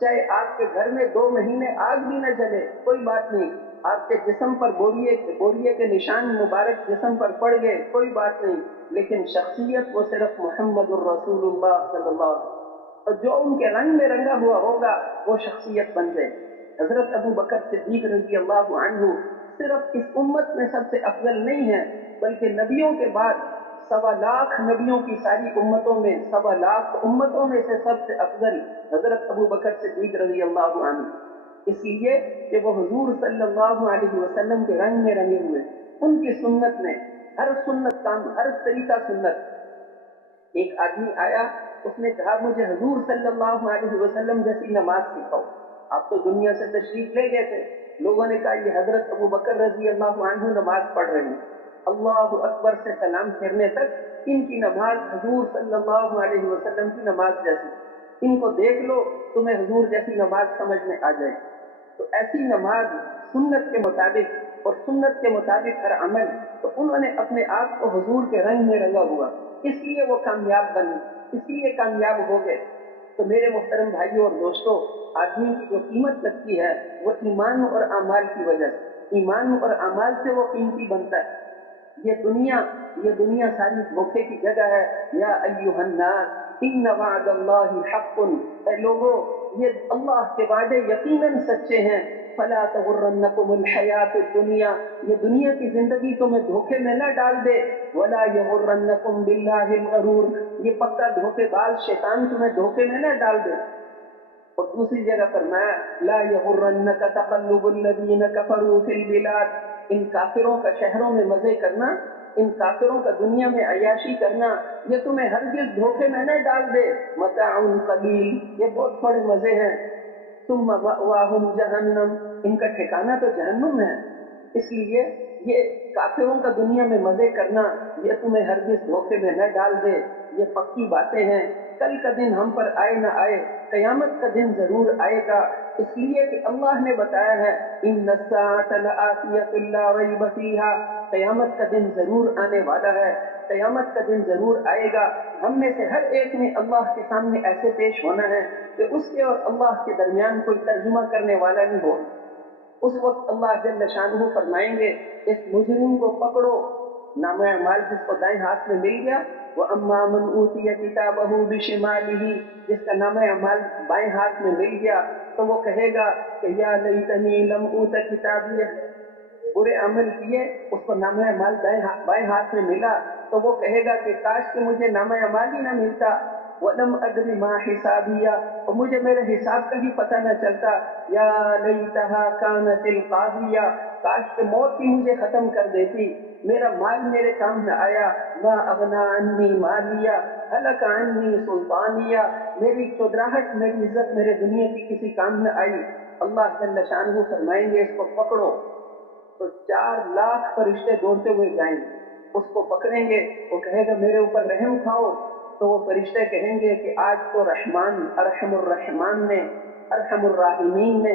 چاہے آپ کے گھر میں 2 مہینے آگ بھی نہ جلے کوئی بات نہیں، آپ کے جسم پر بوریے کے نشان مبارک جسم پر پڑ گئے کوئی بات نہیں، لیکن شخصیت وہ صرف محمد الرسول اللہ صلی اللہ علیہ وسلم. اور جو ان کے رنگ میں رنگا ہوا ہوگا وہ شخصیت بن گئے. حضرت ابو بکر صدیق رضی اللہ عنہ صرف اس امت میں سب سے افضل نہیں ہے بلکہ نبیوں کے بعد 1.25 لاکھ نبیوں کی ساری امتوں میں 1.25 لاکھ امتوں میں سے سب سے افضل حضرت ابو بکر صدیق رضی اللہ عنہ، اس لیے کہ وہ حضور صلی اللہ علیہ وسلم کے رنگ میں رنگے ہوئے. ان کی سنت میں ہر سنت کام، ہر طریقہ سنت. ایک آدمی آیا، اس نے کہا مجھے حضور صلی اللہ علیہ وسلم جیسی نماز سکھاؤ. آپ تو دنیا سے تشریف لے گئے تھے، لوگوں نے کہا یہ حضرت ابو بکر رضی اللہ عنہ نماز پڑھ رہے ہیں، اللہ اکبر سے سلام پھیرنے تک ان کی نماز حضور صلی اللہ علیہ وسلم کی نماز جیسی. ان کو دیکھ لو تمہیں حضور جیسی نماز سمجھ میں آ جائے. تو ایسی نماز سنت کے مطابق اور سنت کے مطابق ہر عمل، تو انہوں نے اپنے آپ کو حضور کے رنگ میں رنگا ہوا، اس لیے وہ کامیاب بنے، اس لیے کامیاب ہو گئے. تو میرے محترم بھائیوں اور دوستوں، آدمی کی جو قیمت لگتی ہے وہ ایمان اور اعمال کی وجہ سے، ایمان اور اعمال سے وہ قیمتی بنتا ہے. یہ دنیا ساری دھوکے کی جگہ ہے. یا ایھا الناس ان وعد اللہ حق، اے لوگو یہ اللہ کے وعدے یقیناً سچے ہیں. فلا تغرنکم الحیات الدنیا، یہ دنیا کی زندگی تمہیں دھوکے میں نہ ڈال دے. ولا یغرنکم باللہ الغرور، یہ پکا دھوکے باز شیطان تمہیں دھوکے میں نہ ڈال دے. اور دوسری جگہ فرمایا لا یغرنک تقلب الذین کفروا فی البلاد، ان کافروں کا شہروں میں مزے کرنا، ان کافروں کا دنیا میں عیاشی کرنا، یہ تمہیں ہرگز دھوکے میں نہ ڈال دے. متاع قلیل، یہ بہت تھوڑے مزے ہیں. ثم مأواہم جہنم، ان کا ٹھکانہ تو جہنم ہے. اس لیے یہ کافروں کا دنیا میں مزے کرنا یہ تمہیں ہرگز دھوکے میں نہ ڈال دے. یہ پکی باتیں ہیں. کل کا دن ہم پر آئے نہ آئے، قیامت کا دن ضرور آئے گا، اس لیے کہ اللہ نے بتایا ہے ان الساعة لآتیۃ لا ریب فیہا، قیامت کا دن ضرور آنے والا ہے، قیامت کا دن ضرور آئے گا. ہم میں سے ہر ایک نے اللہ کے سامنے ایسے پیش ہونا ہے کہ اس کے اور اللہ کے درمیان کوئی ترجمہ کرنے والا نہیں ہو. اس وقت اللہ جل شانہ فرمائیں گے اس مجرم کو پکڑو. نامہ اعمال جس کو دائیں ہاتھ میں مل گیا، وَأَمَّا مَنْ أُوتِيَ كِتَابَهُ بِشِمَالِهِ، جس کا نامہ اعمال بائیں ہاتھ میں مل گیا تو وہ کہے گا کہ یا لیتنی لم اوت کتابیہ، برے عمل کیے اس کو نامہ اعمال بائیں ہاتھ میں ملا تو وہ کہے گا کہ کاش کہ مجھے نامہ اعمال ہی نہ ملتا. وَلَمْ أَدْرِ مَا حِسَابِيَّ، اور مجھے میرے حساب کا ہی پتہ نہ چلتا. یا لیتہا کانت القاضیہ، کاش کہ موت ہی مجھے ختم کر دیتی، میرا مال میرے کام نہ آیا. ما اغنا عنی مالیہ ہلک عنی سلطانیہ، میری چودراہٹ، میری عزت میرے دنیا کی کسی کام نہ آئی. اللہ جل شانہ فرمائیں گے اس کو پکڑو. تو 4 لاکھ فرشتے دوڑتے ہوئے جائیں گے، اس کو پکڑیں گے. وہ کہے گا میرے اوپر رحم کھاؤ. تو وہ فرشتے کہیں گے کہ آج تو رحمان ارحم الرحمان نے، ارحم الراحمین نے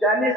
40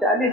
40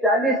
40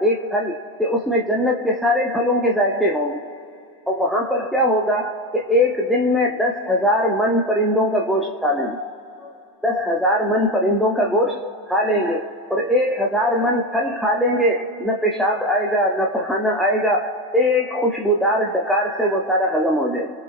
ایک پھل کہ اس میں جنت کے سارے پھلوں کے ذائقے ہوں گے، اور وہاں پر کیا ہوگا کہ ایک دن میں 10,000 من پرندوں کا گوشت کھا لیں گے، 10,000 من پرندوں کا گوشت کھا لیں گے، اور 1,000 من پھل کھا لیں گے، نہ پیشاب آئے گا نہ پخانہ آئے گا، ایک خوشبودار ڈکار سے وہ سارا ہضم ہو جائے گا۔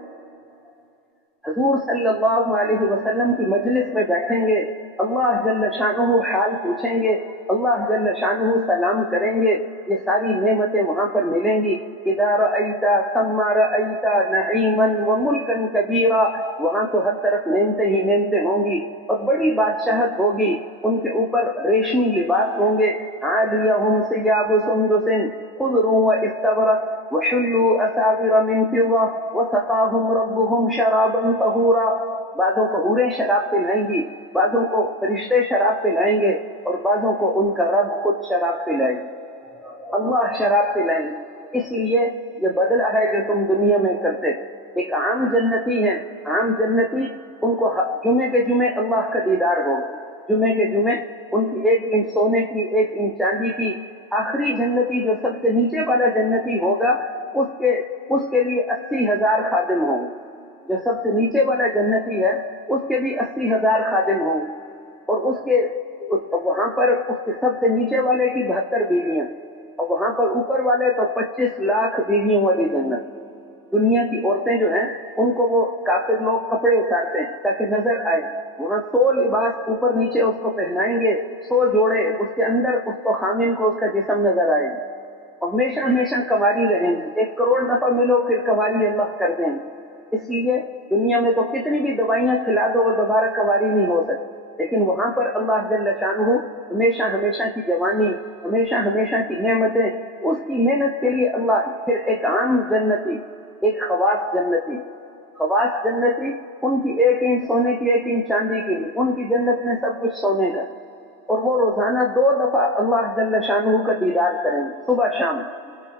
حضور صلی اللہ علیہ وسلم کی مجلس میں بیٹھیں گے، اللہ جل شانہ حال پوچھیں گے، اللہ جل شانہ سلام کریں گے، یہ ساری نعمتیں وہاں پر ملیں گی۔ اذا رأیت ثم رأیت نعیما وملکا کبیرا، وہاں تو ہر طرف نعمتیں ہی نعمتیں ہوں گی اور بڑی بادشاہت ہوگی، ان کے اوپر ریشمی لباس ہوں گے، عالیہم ثیاب سندس خضر واستبرق وحلوا اساور من فضة وسقاهم ربهم شرابا طہورا۔ بعضوں کو حوریں شراب پلائیں گی، بعضوں کو فرشتے شراب پلائیں گے، اور بعضوں کو ان کا رب خود شراب پلائے گا، اللہ شراب پلائیں گے۔ اس لیے یہ بدلہ ہے جو تم دنیا میں کرتے تھے۔ ایک عام جنتی ہے، عام جنتی، ان کو جمعے کے جمعے اللہ کا دیدار ہوگا، جمعے کے جمعے ان کی 1 اینٹ سونے کی 1 اینٹ چاندی کی۔ آخری جنتی جو سب سے نیچے والا جنتی ہوگا، اس کے لیے 80,000 خادم ہوں گے۔ جو سب سے نیچے والا جنتی ہے اس کے بھی 80,000 خادم ہوں گے، اور وہاں پر اس کے سب سے نیچے والے کی 72 بیویاں، اور وہاں پر اوپر والے تو 25 لاکھ بیویوں والی جنت۔ دنیا کی عورتیں جو ہیں ان کو وہ کافر لوگ کپڑے اتارتے ہیں تاکہ نظر آئے، وہاں 100 لباس اوپر نیچے اس کو پہنائیں گے، 100 جوڑے، اس کے اندر اس کو خامن کو اس کا جسم نظر آئے، اور ہمیشہ ہمیشہ کنواری رہیں گے، 1 کروڑ دفعہ ملو پھر کنواری اللہ کر دیں گے۔ اس لیے دنیا میں تو کتنی بھی دوائیاں کھلا دو وہ دوبارہ کنواری نہیں ہو سکتی، لیکن وہاں پر اللہ جل شانہ ہمیشہ ہمیشہ کی جوانی، ہمیشہ ہمیشہ کی نعمتیں، اس کی محنت کے لیے اللہ۔ پھر ایک عام جنتی، ایک خواص جنتی، خواص جنتی، ان کی 1 اینٹ سونے کی 1 اینٹ چاندی کی، ان کی جنت میں سب کچھ سونے کا، اور وہ روزانہ 2 دفعہ اللہ جل شانہ کا دیدار کریں گے، صبح شام۔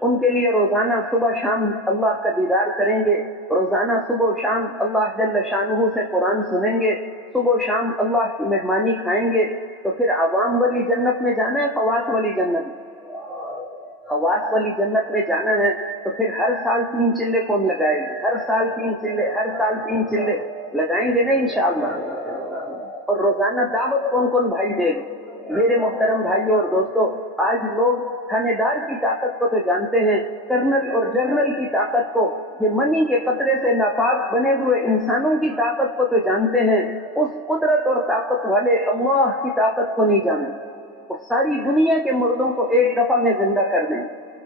ان کے لیے روزانہ صبح شام اللہ کا دیدار کریں گے، روزانہ صبح و شام اللہ جل شانہ سے قرآن سنیں گے، صبح و شام اللہ کی مہمانی کھائیں گے۔ تو پھر عوام والی جنت میں جانا ہے، خواص والی جنت میں؟ خواص والی جنت میں جانا ہے تو پھر ہر سال 3 چلے کون لگائے گے؟ ہر سال 3 چلے، ہر سال 3 چلے لگائیں گے نا انشاءاللہ۔ اور روزانہ دعوت کون کون بھائی دے گا؟ میرے محترم بھائیوں اور دوستوں، آج لوگ تھانے دار کی طاقت کو تو جانتے ہیں، کرنل اور جنرل کی طاقت کو، یہ منی کے قطرے سے ناپاک بنے ہوئے انسانوں کی طاقت کو تو جانتے ہیں، اس قدرت اور طاقت والے اللہ کی طاقت کو نہیں جانتے۔ اور ساری دنیا کے مردوں کو ایک دفعہ میں زندہ کر دیں،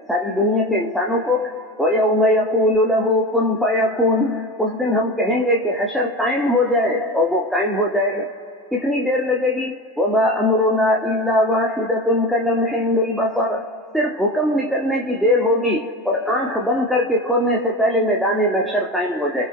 ساری دنیا کے انسانوں کو۔ وَيَوْمَ يَقُولُ لَهُ كُن فَيَكُونُ، اس دن ہم کہیں گے کہ حشر قائم ہو جائے، اور وہ قائم ہو جائے گا۔ کتنی دیر لگے گی؟ وَمَا أَمْرُنَا إِلَّا وَاحِدَةٌ كَلَمْحٍ بِالْبَصَرِ، صرف حکم نکلنے کی دیر ہوگی، اور آنکھ بند کر کے کھولنے سے پہلے میدان محشر قائم ہو جائے۔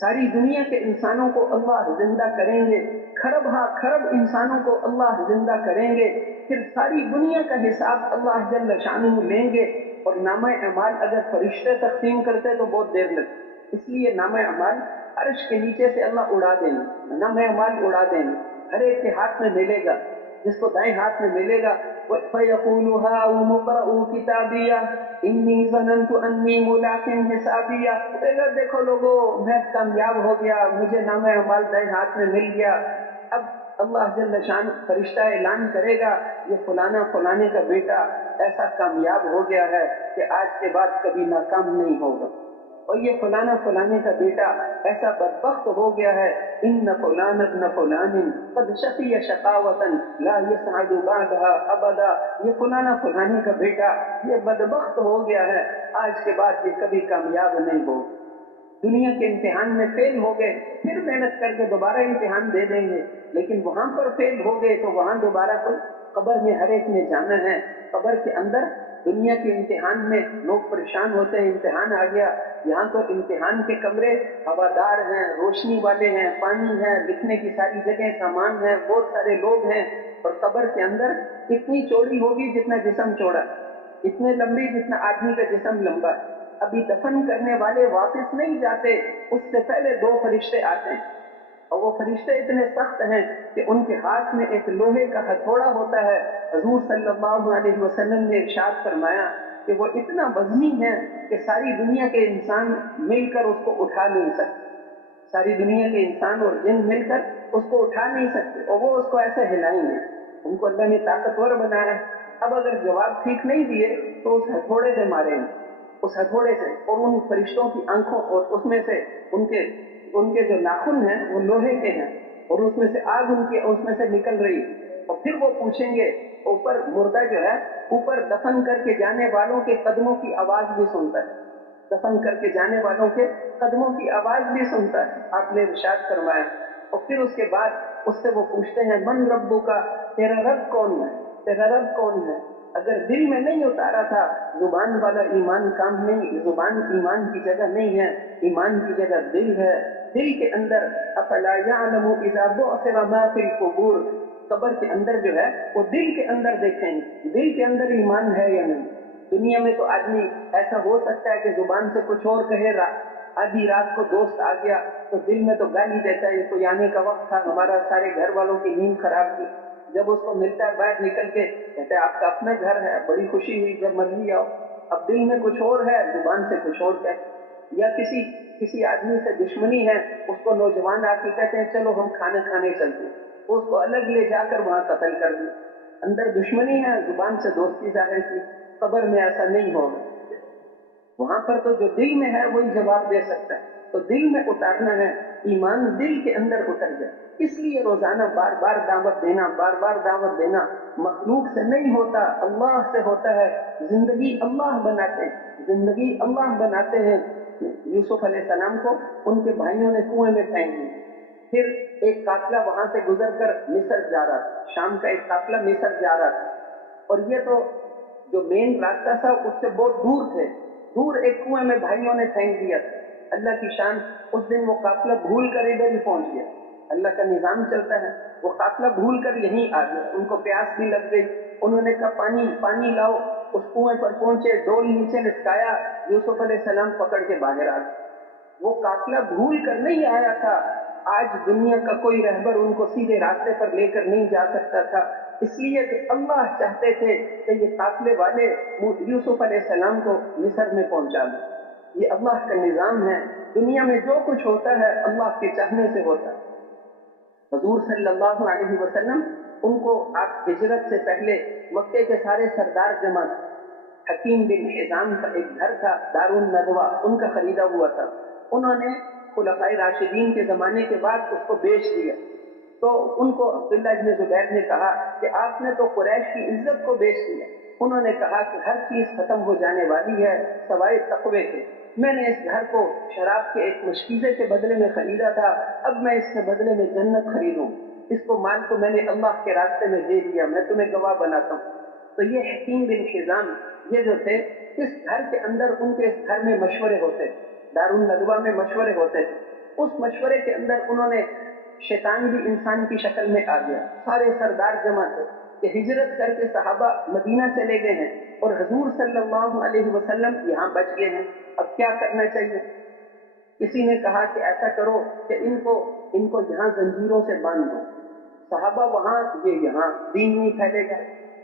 ساری دنیا کے انسانوں کو اللہ زندہ کریں گے، کھرب ہا کھرب انسانوں کو اللہ زندہ کریں گے، پھر ساری دنیا کا حساب اللہ جل شانہ لیں گے، اور نامہ اعمال اگر فرشتے تقسیم کرتے تو بہت دیر لگتی، اس لیے نامہ اعمال عرش کے نیچے سے اللہ اڑا دیں گے، نامہ اعمال اڑا دیں گے، ہر ایک کے ہاتھ میں ملے گا، جس کو دائیں ہاتھ میں ملے گا فَيَقُولُ هَاؤُمُ اقْرَءُوا كِتَابِيَهْ إِنِّي ظَنَنْتُ أَنِّي مُلَاقٍ حِسَابِيَهْ، دیکھو لوگو میں کامیاب ہو گیا، مجھے نامہ اعمال دائیں ہاتھ میں مل گیا۔ اب اللہ جل شان فرشتہ اعلان کرے گا، یہ فلانا فلانے کا بیٹا ایسا کامیاب ہو گیا ہے کہ آج کے بعد کبھی ناکام نہیں ہوگا، اور یہ فلانا فلانے کا بیٹا ایسا بدبخت ہو گیا ہے، ان فلان ابن فلان قد شقی شقاوۃ لا يسعد بعدها ابدا، یہ فلانا فلانے کا بیٹا یہ بدبخت ہو گیا ہے، آج کے بعد یہ کبھی کامیاب نہیں ہوگا۔ دنیا کے امتحان میں فیل ہو گئے، پھر محنت کر کے دوبارہ امتحان دے دیں گے، لیکن وہاں پر فیل ہو گئے تو وہاں دوبارہ کوئی، قبر میں ہر ایک نے جانا ہے، قبر کے اندر دنیا کے امتحان میں لوگ پریشان ہوتے ہیں، امتحان آ گیا، یہاں تو امتحان کے کمرے ہوادار ہیں، روشنی والے ہیں، پانی ہے، لکھنے کی ساری جگہ سامان ہے، بہت سارے لوگ ہیں، اور قبر کے اندر اتنی چوڑی ہوگی جتنا جسم چوڑا، اتنے لمبی جتنا آدمی کا جسم لمبا ہے۔ ابھی دفن کرنے والے واپس نہیں جاتے، اس سے پہلے 2 فرشتے آتے ہیں، اور وہ فرشتے اتنے سخت ہیں کہ ان کے ہاتھ میں ایک لوہے کا ہتھوڑا ہوتا ہے. حضور صلی اللہ علیہ وسلم نے ارشاد فرمایا کہ وہ اتنا وزنی ہے کہ ساری دنیا کے انسان مل کر اس کو اٹھا نہیں سکتے. ساری دنیا کے انسان اور جن مل کر اس کو اٹھا نہیں سکتے، اور وہ اس کو ایسے ہلائیں گے. ان کو اللہ نے طاقتور بنایا. اب اگر جواب ٹھیک نہیں دیے تو اس ہتھوڑے سے ماریں گے، اس ہتھوڑے سے. اور ان فرشتوں کی آنکھوں اور اس میں سے ان کے جو ناخن ہیں وہ لوہے کے ہیں، اور اس میں سے آگ اس میں سے نکل رہی. اور پھر وہ پوچھیں گے، اوپر مردہ جو ہے اوپر دفن کر کے جانے والوں کے قدموں کی آواز بھی سنتا ہے، دفن کر کے جانے والوں کے قدموں کی آواز بھی سنتا ہے. آپ نے ارشاد فرمایا. اور پھر اس کے بعد اس سے وہ پوچھتے ہیں من ربو کا، تیرا رب کون ہے، تیرا رب کون ہے. اگر دل میں نہیں اتارا تھا، زبان والا ایمان کام نہیں، زبان ایمان کی جگہ نہیں ہے، ایمان کی جگہ دل ہے. دل کے اندر افلا یعلم اذا بعثر ما فی القبور، قبر کے اندر جو ہے وہ دل کے اندر دیکھیں گے دل کے اندر ایمان ہے یا نہیں. دنیا میں تو آدمی ایسا ہو سکتا ہے کہ زبان سے کچھ اور کہے، آدھی رات کو دوست آ گیا تو دل میں تو گالی دیتا ہے، کوئی آنے کا وقت تھا، ہمارا سارے گھر والوں کی نیند خراب کی. جب اس کو ملتا ہے باہر نکل کے کہتے ہیں آپ کا اپنا گھر ہے، بڑی خوشی ہوئی، جب مرضی آؤ. اب دل میں کچھ اور ہے، زبان سے کچھ اور کہے. یا کسی آدمی سے دشمنی ہے، اس کو نوجوان آ کے کہتے ہیں چلو ہم کھانے چلتے ہیں، اس کو الگ لے جا کر وہاں قتل کر دیا. اندر دشمنی ہے، زبان سے دوستی ظاہر کی. قبر میں ایسا نہیں ہوگا. وہاں پر تو جو دل میں ہے وہی جواب دے سکتا ہے. تو دل میں اتارنا ہے، ایمان دل کے اندر اتر جائے. اس لیے روزانہ بار بار دعوت دینا مخلوق سے نہیں ہوتا، اللہ سے ہوتا ہے. زندگی اللہ بناتے ہیں. یوسف علیہ السلام کو ان کے بھائیوں نے کنویں میں پھینک دیا. پھر ایک قافلہ وہاں سے گزر کر مصر جا رہا تھا، شام کا ایک قافلہ مصر جا رہا تھا. اور یہ تو جو مین راستہ تھا اس سے بہت دور ایک کنویں میں بھائیوں نے پھینک دیا تھا. اللہ کی شان، اس دن وہ قافلہ بھول کر ادھر ہی پہنچ گیا. اللہ کا نظام چلتا ہے، وہ قافلہ بھول کر یہیں آ گیا. ان کو پیاس بھی لگ گئی، انہوں نے کہا پانی لاؤ. اس کنویں پر پہنچے، ڈول نیچے لٹکایا، یوسف علیہ السلام پکڑ کے باہر آ گئے. وہ قافلہ بھول کر نہیں آیا تھا. آج دنیا کا کوئی رہبر ان کو سیدھے راستے پر لے کر نہیں جا سکتا تھا، اس لیے کہ اللہ چاہتے تھے کہ یہ قافلے والے یوسف علیہ السلام کو مصر میں پہنچا دیں. یہ اللہ کا نظام ہے. دنیا میں جو کچھ ہوتا ہے اللہ کے چاہنے سے ہوتا ہے. حضور صلی اللہ علیہ وسلم، ان کو آپ ہجرت سے پہلے مکے کے سارے سردار جمع تھے. حکیم بن حزام کا ایک گھر تھا دار الندوہ، ان کا خریدا ہوا تھا. انہوں نے خلفائے راشدین کے زمانے کے بعد اس کو بیچ دیا. تو ان کو عبداللہ ابن زبیر نے کہا کہ آپ نے تو قریش کی عزت کو بیچ دیا. انہوں نے کہا کہ ہر چیز ختم ہو جانے والی ہے سوائے تقوی کے. میں نے اس گھر کو شراب کے ایک مشکیزے کے بدلے میں خریدا تھا، اب میں اس کے بدلے میں جنت خریدوں. اس کو مال کو میں نے اللہ کے راستے میں دے دیا، میں تمہیں گواہ بناتا ہوں. تو یہ حکیم بن حزام، یہ جو تھے، اس گھر کے اندر ان کے اس گھر میں مشورے ہوتے تھے، دار الندوہ میں مشورے ہوتے تھے. اس مشورے کے اندر انہوں نے، شیطان بھی انسان کی شکل میں آ گیا. سارے سردار جمع تھے کہ ہجرت کر کے صحابہ مدینہ چلے گئے ہیں اور حضور صلی اللہ علیہ وسلم یہاں بچ گئے ہیں. اب کیا کرنا چاہیے؟ کسی نے کہا کہ ایسا کرو کہ ان کو یہاں زنجیروں سے باندھ دو. صحابہ وہاں، یہ یہاں، دین نہیں پھیلے گا.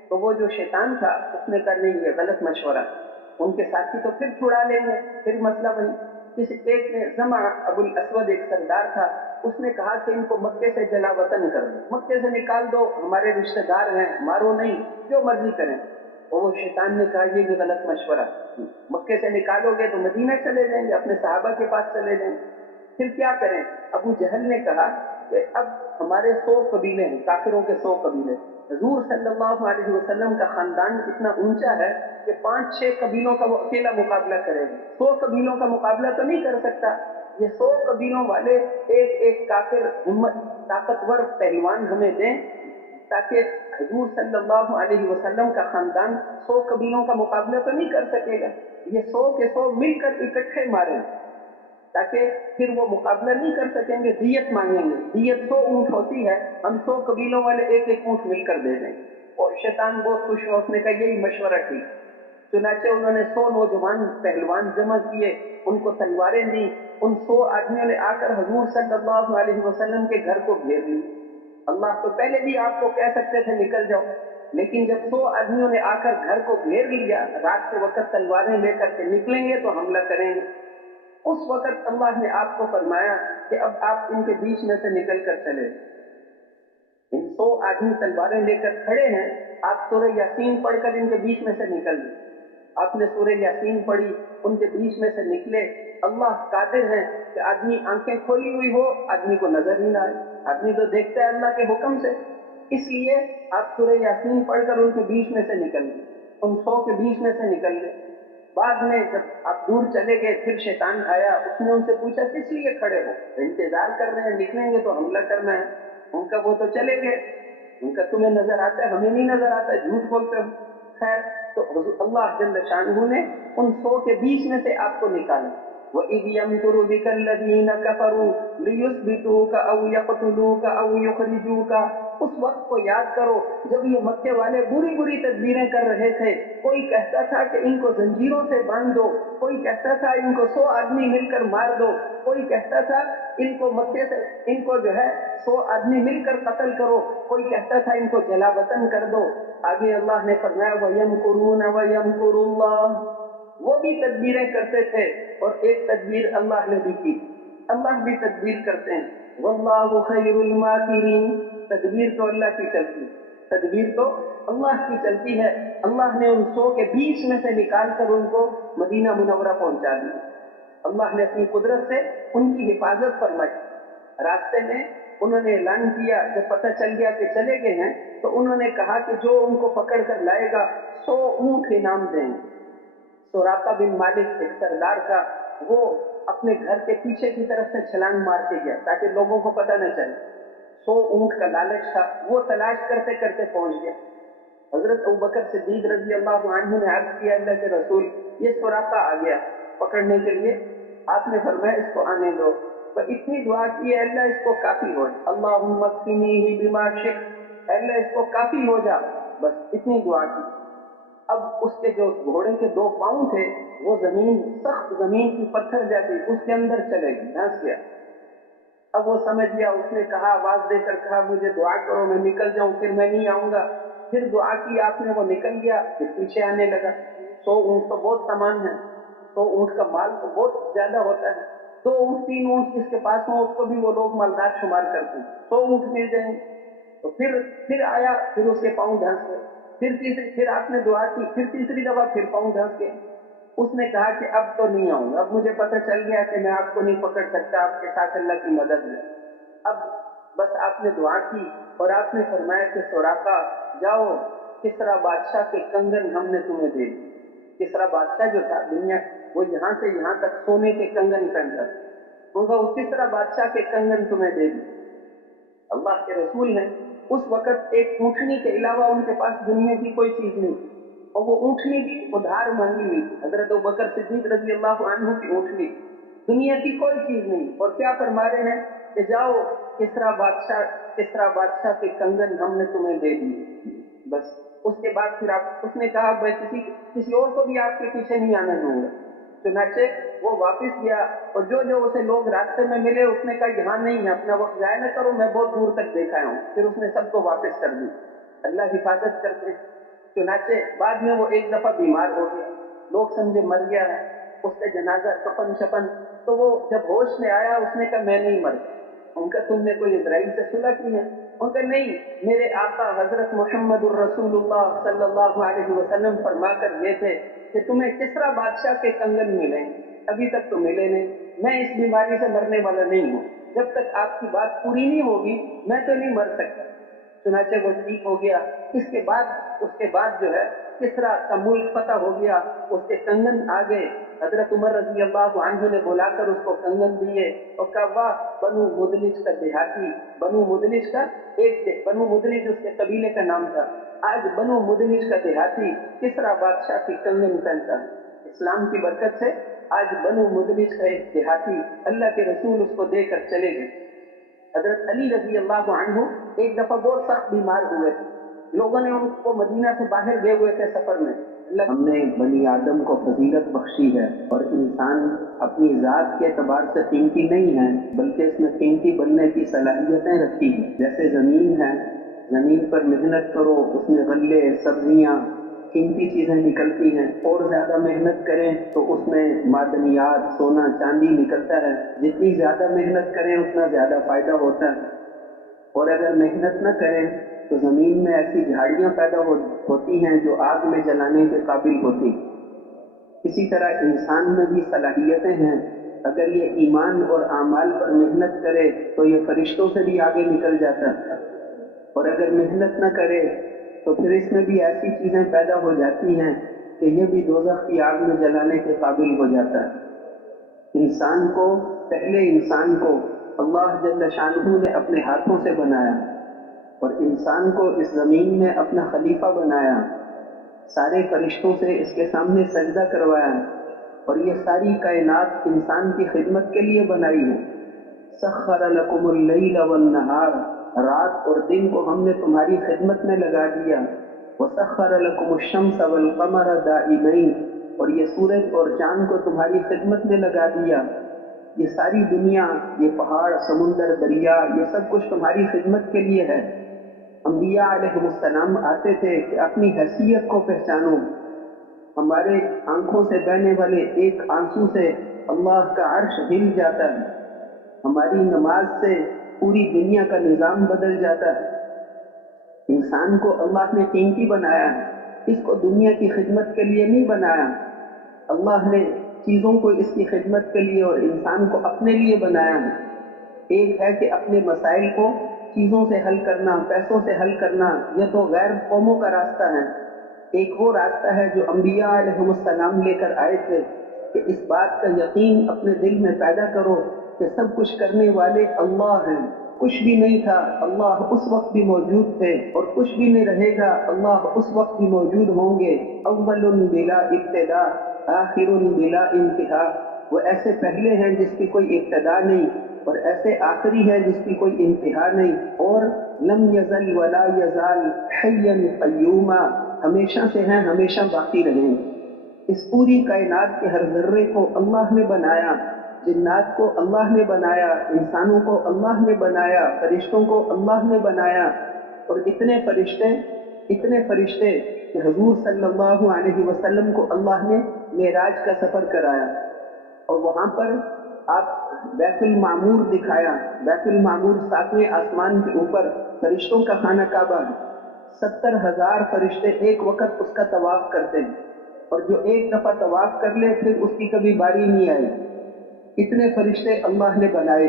تو وہ جو شیطان تھا اس نے کہا نہیں، یہ غلط مشورہ. ان کے ساتھی تو پھر چھڑا لیں گے، پھر مسئلہ وہی. کسی ایک نے، زمع ابو الاسود ایک سردار تھا، اس نے کہا کہ ان کو مکے سے جلا وطن کر دو، مکے سے نکال دو، ہمارے رشتہ دار ہیں، مارو نہیں، جو مرضی کریں. اور وہ شیطان نے کہا یہ بھی غلط مشورہ، مکے سے نکالو گے تو مدینہ چلے جائیں گے، اپنے صحابہ کے پاس چلے جائیں گے، پھر کیا کریں؟ ابو جہل نے کہا کہ اب ہمارے 100 قبیلے ہیں، کافروں کے 100 قبیلے. حضور صلی اللہ علیہ وسلم کا خاندان اتنا اونچا ہے کہ 5-6 قبیلوں کا وہ اکیلا مقابلہ کرے گا، 100 قبیلوں کا مقابلہ تو نہیں کر سکتا. یہ 100 قبیلوں والے ایک کافر طاقتور پہلوان ہمیں دیں، تاکہ حضور صلی اللہ علیہ وسلم کا خاندان 100 قبیلوں کا مقابلہ تو نہیں کر سکے گا. یہ 100 کے 100 مل کر اکٹھے ماریں، تاکہ پھر وہ مقابلہ نہیں کر سکیں گے. دیت مانگیں گے، دیت 100 اونٹ ہوتی ہے، ہم 100 قبیلوں والے ایک اونٹ مل کر دے دیں. اور شیطان بہت خوش ہوا، اس نے کہا یہی مشورہ ٹھیک. چنانچہ انہوں نے 100 نوجوان پہلوان جمع کیے، ان کو تلواریں دیں، ان 100 آدمیوں نے آ کر حضور صلی اللہ علیہ وسلم کے گھر کو گھیر لی. اللہ تو پہلے بھی آپ کو کہہ سکتے تھے نکل جاؤ، لیکن جب 100 آدمیوں نے آ کر گھر کو گھیر لیا، رات کے وقت تلواریں لے کر کے نکلیں گے تو حملہ کریں گے، اس وقت اللہ نے آپ کو فرمایا کہ اب آپ ان کے بیچ میں سے نکل کر چلے. ان 100 آدمی تلواریں لے کر کھڑے ہیں، آپ سورہ یاسین پڑھ کر ان کے بیچ میں سے نکل گئے. آپ نے سورہ یاسین پڑھی، ان کے بیچ میں سے نکلے. اللہ قادر ہے کہ آدمی آنکھیں کھولی ہوئی ہو، آدمی کو نظر ہی نہ آئے. آدمی تو دیکھتا ہے اللہ کے حکم سے، اس لیے آپ سورہ یاسین پڑھ کر ان کے بیچ میں سے نکل گئے، ان 100 کے بیچ میں سے نکل گئے. بعد میں جب آپ دور چلے گئے، پھر شیطان آیا، اس نے ان سے پوچھا کس لیے کھڑے ہو؟ انتظار کر رہے ہیں، نکلیں گے تو حملہ کرنا ہے. ان کا وہ تو چلے گئے، ان کا تمہیں نظر آتا ہے، ہمیں نہیں نظر آتا، جھوٹ بولتے ہو. خیر، تو اللہ جل شانہ نے ان 100 کے بیچ میں سے آپ کو نکالا. وَإِذْ يَمْكُرُ بِكَ الَّذِينَ كَفَرُوا لِيُثْبِتُوكَ أَوْ يَقْتُلُوكَ أَوْ يُخْرِجُوكَ. اس وقت کو یاد کرو جب یہ مکے والے بری بری تدبیریں کر رہے تھے. کوئی کہتا تھا کہ ان کو زنجیروں سے باندھ دو، کوئی کہتا تھا ان کو 100 آدمی مل کر مار دو، کوئی کہتا تھا ان کو مکے سے ان کو جو ہے 100 آدمی مل کر قتل کرو، کوئی کہتا تھا ان کو جلا وطن کر دو. آگے اللہ نے فرمایا وَيَمْكُرُونَ وَيَمْكُرُ اللَّهُ. وہ بھی تدبیریں کرتے تھے اور ایک تدبیر اللہ نے بھی کی. اللہ بھی تدبیر کرتے ہیں. وَاللَّهُ خَيْرُ الْمَاكِرِينَ. تدبیر تو اللہ کی چلتی ہے، تدبیر تو اللہ کی چلتی ہے. اللہ نے ان 100 کے بیچ میں سے نکال کر ان کو مدینہ منورہ پہنچا دیا. اللہ نے اپنی قدرت سے ان کی حفاظت فرمائی. راستے میں انہوں نے اعلان کیا، جب پتہ چل گیا کہ چلے گئے ہیں تو انہوں نے کہا کہ جو ان کو پکڑ کر لائے گا 100 اونٹ انعام دیں گے. سراقہ بن مالک ایک سردار تھا، وہ اپنے گھر کے پیچھے کی طرف سے چھلانگ مار کے گیا تاکہ لوگوں کو پتہ نہ چلے. 100 اونٹ کا لالچ تھا، وہ تلاش کرتے کرتے پہنچ گیا. حضرت ابوبکر صدیق رضی اللہ عنہ نے عرض کیا اللہ کے رسول یہ سراقہ آ گیا پکڑنے کے لیے. آپ نے فرمایا اس کو آنے دو. پر اتنی دعا کی ہے اللہ اس کو کافی ہو جائے، اللہم اکفنیہ بما شئت، اللہ اس کو کافی ہو جا، بس اتنی دعا کی. اب اس کے جو گھوڑے کے 2 پاؤں تھے وہ زمین، سخت زمین کی پتھر جیسی، اس کے اندر چلے گی، دھنس گیا. اب وہ سمجھ گیا، اس نے کہا آواز دے کر کہا مجھے دعا کرو میں نکل جاؤں، پھر میں نہیں آؤں گا. پھر دعا کی آپ نے، وہ نکل گیا، پھر پیچھے آنے لگا. 100 اونٹ تو بہت سامان ہے، 100 اونٹ کا مال تو بہت زیادہ ہوتا ہے. 2 اونٹ 3 اونٹ جس کے پاس ہوں اس کو بھی وہ لوگ مالدار شمار کرتے ہیں. 100 اونٹ مل جائیں گے. تو پھر آیا، پھر اس کے پاؤں دھنس گئے. پھر آپ نے دعا کی، پھر تیسری دفعہ پھر پاؤں دھنس گئے. اس نے کہا کہ اب تو نہیں آؤں گا، اب مجھے پتہ چل گیا کہ میں آپ کو نہیں پکڑ سکتا، آپ کے ساتھ اللہ کی مدد ہے. اب بس آپ نے دعا کی اور آپ نے فرمایا کہ سراقہ جاؤ، کسرا بادشاہ کے کنگن ہم نے تمہیں دے دی. کسرا بادشاہ جو تھا دنیا، وہ یہاں سے یہاں تک سونے کے کنگن پہنتا تھا، وہ کسرا بادشاہ کے کنگن تمہیں دے دی. اللہ کے رسول ہیں، اس وقت ایک اونٹنی کے علاوہ ان کے پاس دنیا کی کوئی چیز نہیں تھی، اور وہ اونٹنی بھی ادھار مانگی ہوئی تھی. حضرت ابوبکر صدیق رضی اللہ عنہ کی اونٹنی، دنیا کی کوئی چیز نہیں. اور کیا فرما رہے ہیں کہ جاؤ کسرا بادشاہ کے کنگن ہم نے تمہیں دے دیے. بس اس کے بعد پھر اس نے کہا میں کسی اور کو بھی آپ کے پیچھے نہیں آنے دوں گا. چنانچہ وہ واپس گیا اور جو اسے لوگ راستے میں ملے اس نے کہا یہاں نہیں ہے، اپنا وقت ضائع نہ کرو، میں بہت دور تک دیکھا ہوں. پھر اس نے سب کو واپس کر دی. اللہ حفاظت کرتے ہیں. چنانچہ بعد میں وہ ایک دفعہ بیمار ہو گیا، لوگ سمجھے مر گیا ہے، اس کا جنازہ کفن شفن. تو وہ جب ہوش میں آیا اس نے کہا میں نہیں مرتا. ان کا تم نے کوئی اسرائیل سے صلح کی ہے؟ ان کا نہیں، میرے آقا حضرت محمد الرسول اللہ صلی اللہ علیہ وسلم فرما کر گئے تھے کہ تمہیں کسرا بادشاہ کے کنگن ملیں، ابھی تک تو ملے نہیں. میں اس بیماری سے مرنے والا نہیں ہوں، جب تک آپ کی بات پوری نہیں ہوگی میں تو نہیں مر سکتا. چنانچہ وہ ٹھیک ہو گیا. اس کے بعد جو ہے کسرا کا ملک فتح ہو گیا، اس کے کنگن آ گئے. حضرت عمر رضی اللہ عنہ نے بلا کر اس کو کنگن دیے اور کہا واہ بنو مدلج کا دیہاتی، بنو مدلج اس کے قبیلے کا نام تھا، آج بنو مدلج کا دیہاتی کسرا بادشاہ کی کنگن پہنتا ہے. اسلام کی برکت سے آج بنو مدلج کا ایک دیہاتی، اللہ کے رسول اس کو دے کر چلے گئے. حضرت علی رضی اللہ عنہ ایک دفعہ بہت سخت بیمار ہوئے تھے. لوگوں نے ان کو مدینہ سے باہر گئے ہوئے تھے سفر میں، ہم نے بنی آدم کو فضیلت بخشی ہے، اور انسان اپنی ذات کے اعتبار سے قیمتی نہیں ہے، بلکہ اس میں قیمتی بننے کی صلاحیتیں رکھی ہیں۔ جیسے زمین ہے، زمین پر محنت کرو، اس میں غلے، سبزیاں، قیمتی چیزیں نکلتی ہیں، اور زیادہ محنت کریں تو اس میں معدنیات، سونا چاندی نکلتا ہے۔ جتنی زیادہ محنت کریں اتنا زیادہ فائدہ ہوتا ہے، اور اگر محنت نہ کریں تو زمین میں ایسی جھاڑیاں پیدا ہوتی ہیں جو آگ میں جلانے کے قابل ہوتی۔ اسی طرح انسان میں بھی صلاحیتیں ہیں، اگر یہ ایمان اور اعمال پر محنت کرے تو یہ فرشتوں سے بھی آگے نکل جاتا ہے، اور اگر محنت نہ کرے تو پھر اس میں بھی ایسی چیزیں پیدا ہو جاتی ہیں کہ یہ بھی دوزخ کی آگ میں جلانے کے قابل ہو جاتا ہے۔ پہلے انسان کو اللہ جل شانہ نے اپنے ہاتھوں سے بنایا، اور انسان کو اس زمین میں اپنا خلیفہ بنایا، سارے فرشتوں سے اس کے سامنے سجدہ کروایا، اور یہ ساری کائنات انسان کی خدمت کے لیے بنائی ہے۔ سخر لکم اللیل والنہار، رات اور دن کو ہم نے تمہاری خدمت میں لگا دیا۔ وسخر لکم الشمس والقمر دائبین، اور یہ سورج اور چاند کو تمہاری خدمت میں لگا دیا۔ یہ ساری دنیا، یہ پہاڑ، سمندر، دریا، یہ سب کچھ تمہاری خدمت کے لیے ہے۔ انبیاء علیہ السلام آتے تھے کہ اپنی حیثیت کو پہچانو، ہمارے آنکھوں سے بہنے والے ایک آنسو سے اللہ کا عرش ہل جاتا ہے، ہماری نماز سے پوری دنیا کا نظام بدل جاتا ہے۔ انسان کو اللہ نے قیمتی بنایا ہے، اس کو دنیا کی خدمت کے لیے نہیں بنایا۔ اللہ نے چیزوں کو اس کی خدمت کے لیے اور انسان کو اپنے لیے بنایا ہے۔ ایک ہے کہ اپنے مسائل کو چیزوں سے حل کرنا، پیسوں سے حل کرنا، یہ تو غیر قوموں کا راستہ ہے۔ ایک وہ راستہ ہے جو انبیاء علیہ السلام لے کر آئے تھے کہ اس بات کا یقین اپنے دل میں پیدا کرو کہ سب کچھ کرنے والے اللہ ہیں۔ کچھ بھی نہیں تھا، اللہ اس وقت بھی موجود تھے، اور کچھ بھی نہیں رہے گا، اللہ اس وقت بھی موجود ہوں گے۔ اول بلا ابتدا، آخر بلا انتہا، وہ ایسے پہلے ہیں جس کی کوئی ابتدا نہیں، اور ایسے آخری ہے جس کی کوئی انتہا نہیں، اور لم یزل ولا یزال حیا قیوما، ہمیشہ سے ہیں، ہمیشہ باقی رہیں گے۔ اس پوری کائنات کے ہر ذرے کو اللہ نے بنایا، جنات کو اللہ نے بنایا، انسانوں کو اللہ نے بنایا، فرشتوں کو اللہ نے بنایا، اور اتنے فرشتے کہ حضور صلی اللہ علیہ وسلم کو اللہ نے معراج کا سفر کرایا، اور وہاں پر آپ بیت المعمور دکھایا۔ بیت المعمور 7ویں آسمان کے اوپر فرشتوں کا خانہ کعبہ ہے، 70,000 فرشتے ایک وقت اس کا طواف کرتے ہیں، اور جو ایک دفعہ طواف کر لے پھر اس کی کبھی باری نہیں آئے۔ اتنے فرشتے اللہ نے بنائے،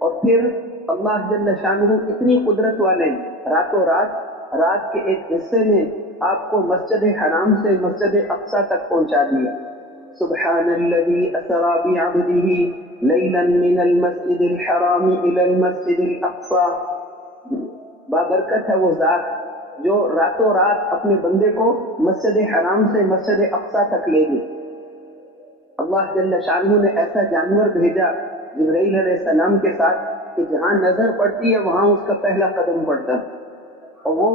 اور پھر اللہ جل شانہ اتنی قدرت والے، راتوں رات کے ایک حصے میں آپ کو مسجد حرام سے مسجد اقصی تک پہنچا دیا۔ سبحان الذی اسری بعبدہ لیلا من المسجد الحرام الی المسجد الاقصی، بابرکت ہے وہ ذات جو راتوں رات اپنے بندے کو مسجد حرام سے مسجد اقصی تک لے گئے۔ اللہ جل شانہ نے ایسا جانور بھیجا جبرائیل علیہ السلام کے ساتھ کہ جہاں نظر پڑتی ہے وہاں اس کا پہلا قدم پڑتا ہے، اور وہ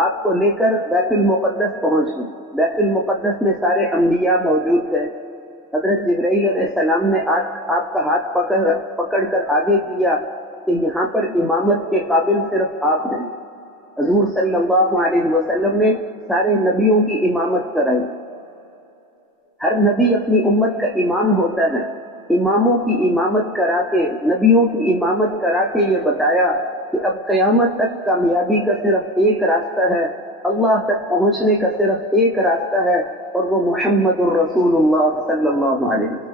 آپ کو لے کر بیت المقدس پہنچ گئے۔ بیت المقدس میں سارے انبیاء موجود تھے۔ حضرت جبرائیل علیہ السلام نے آپ کا ہاتھ پکڑ کر آگے کیا کہ یہاں پر امامت کے قابل صرف آپ ہیں۔ حضور صلی اللہ علیہ وسلم نے سارے نبیوں کی امامت کرائی۔ ہر نبی اپنی امت کا امام ہوتا ہے، اماموں کی امامت کرا کے، نبیوں کی امامت کرا کے یہ بتایا کہ اب قیامت تک کامیابی کا صرف ایک راستہ ہے، اللہ تک پہنچنے کا صرف ایک راستہ ہے، اور وہ محمد الرسول اللہ صلی اللہ علیہ وسلم۔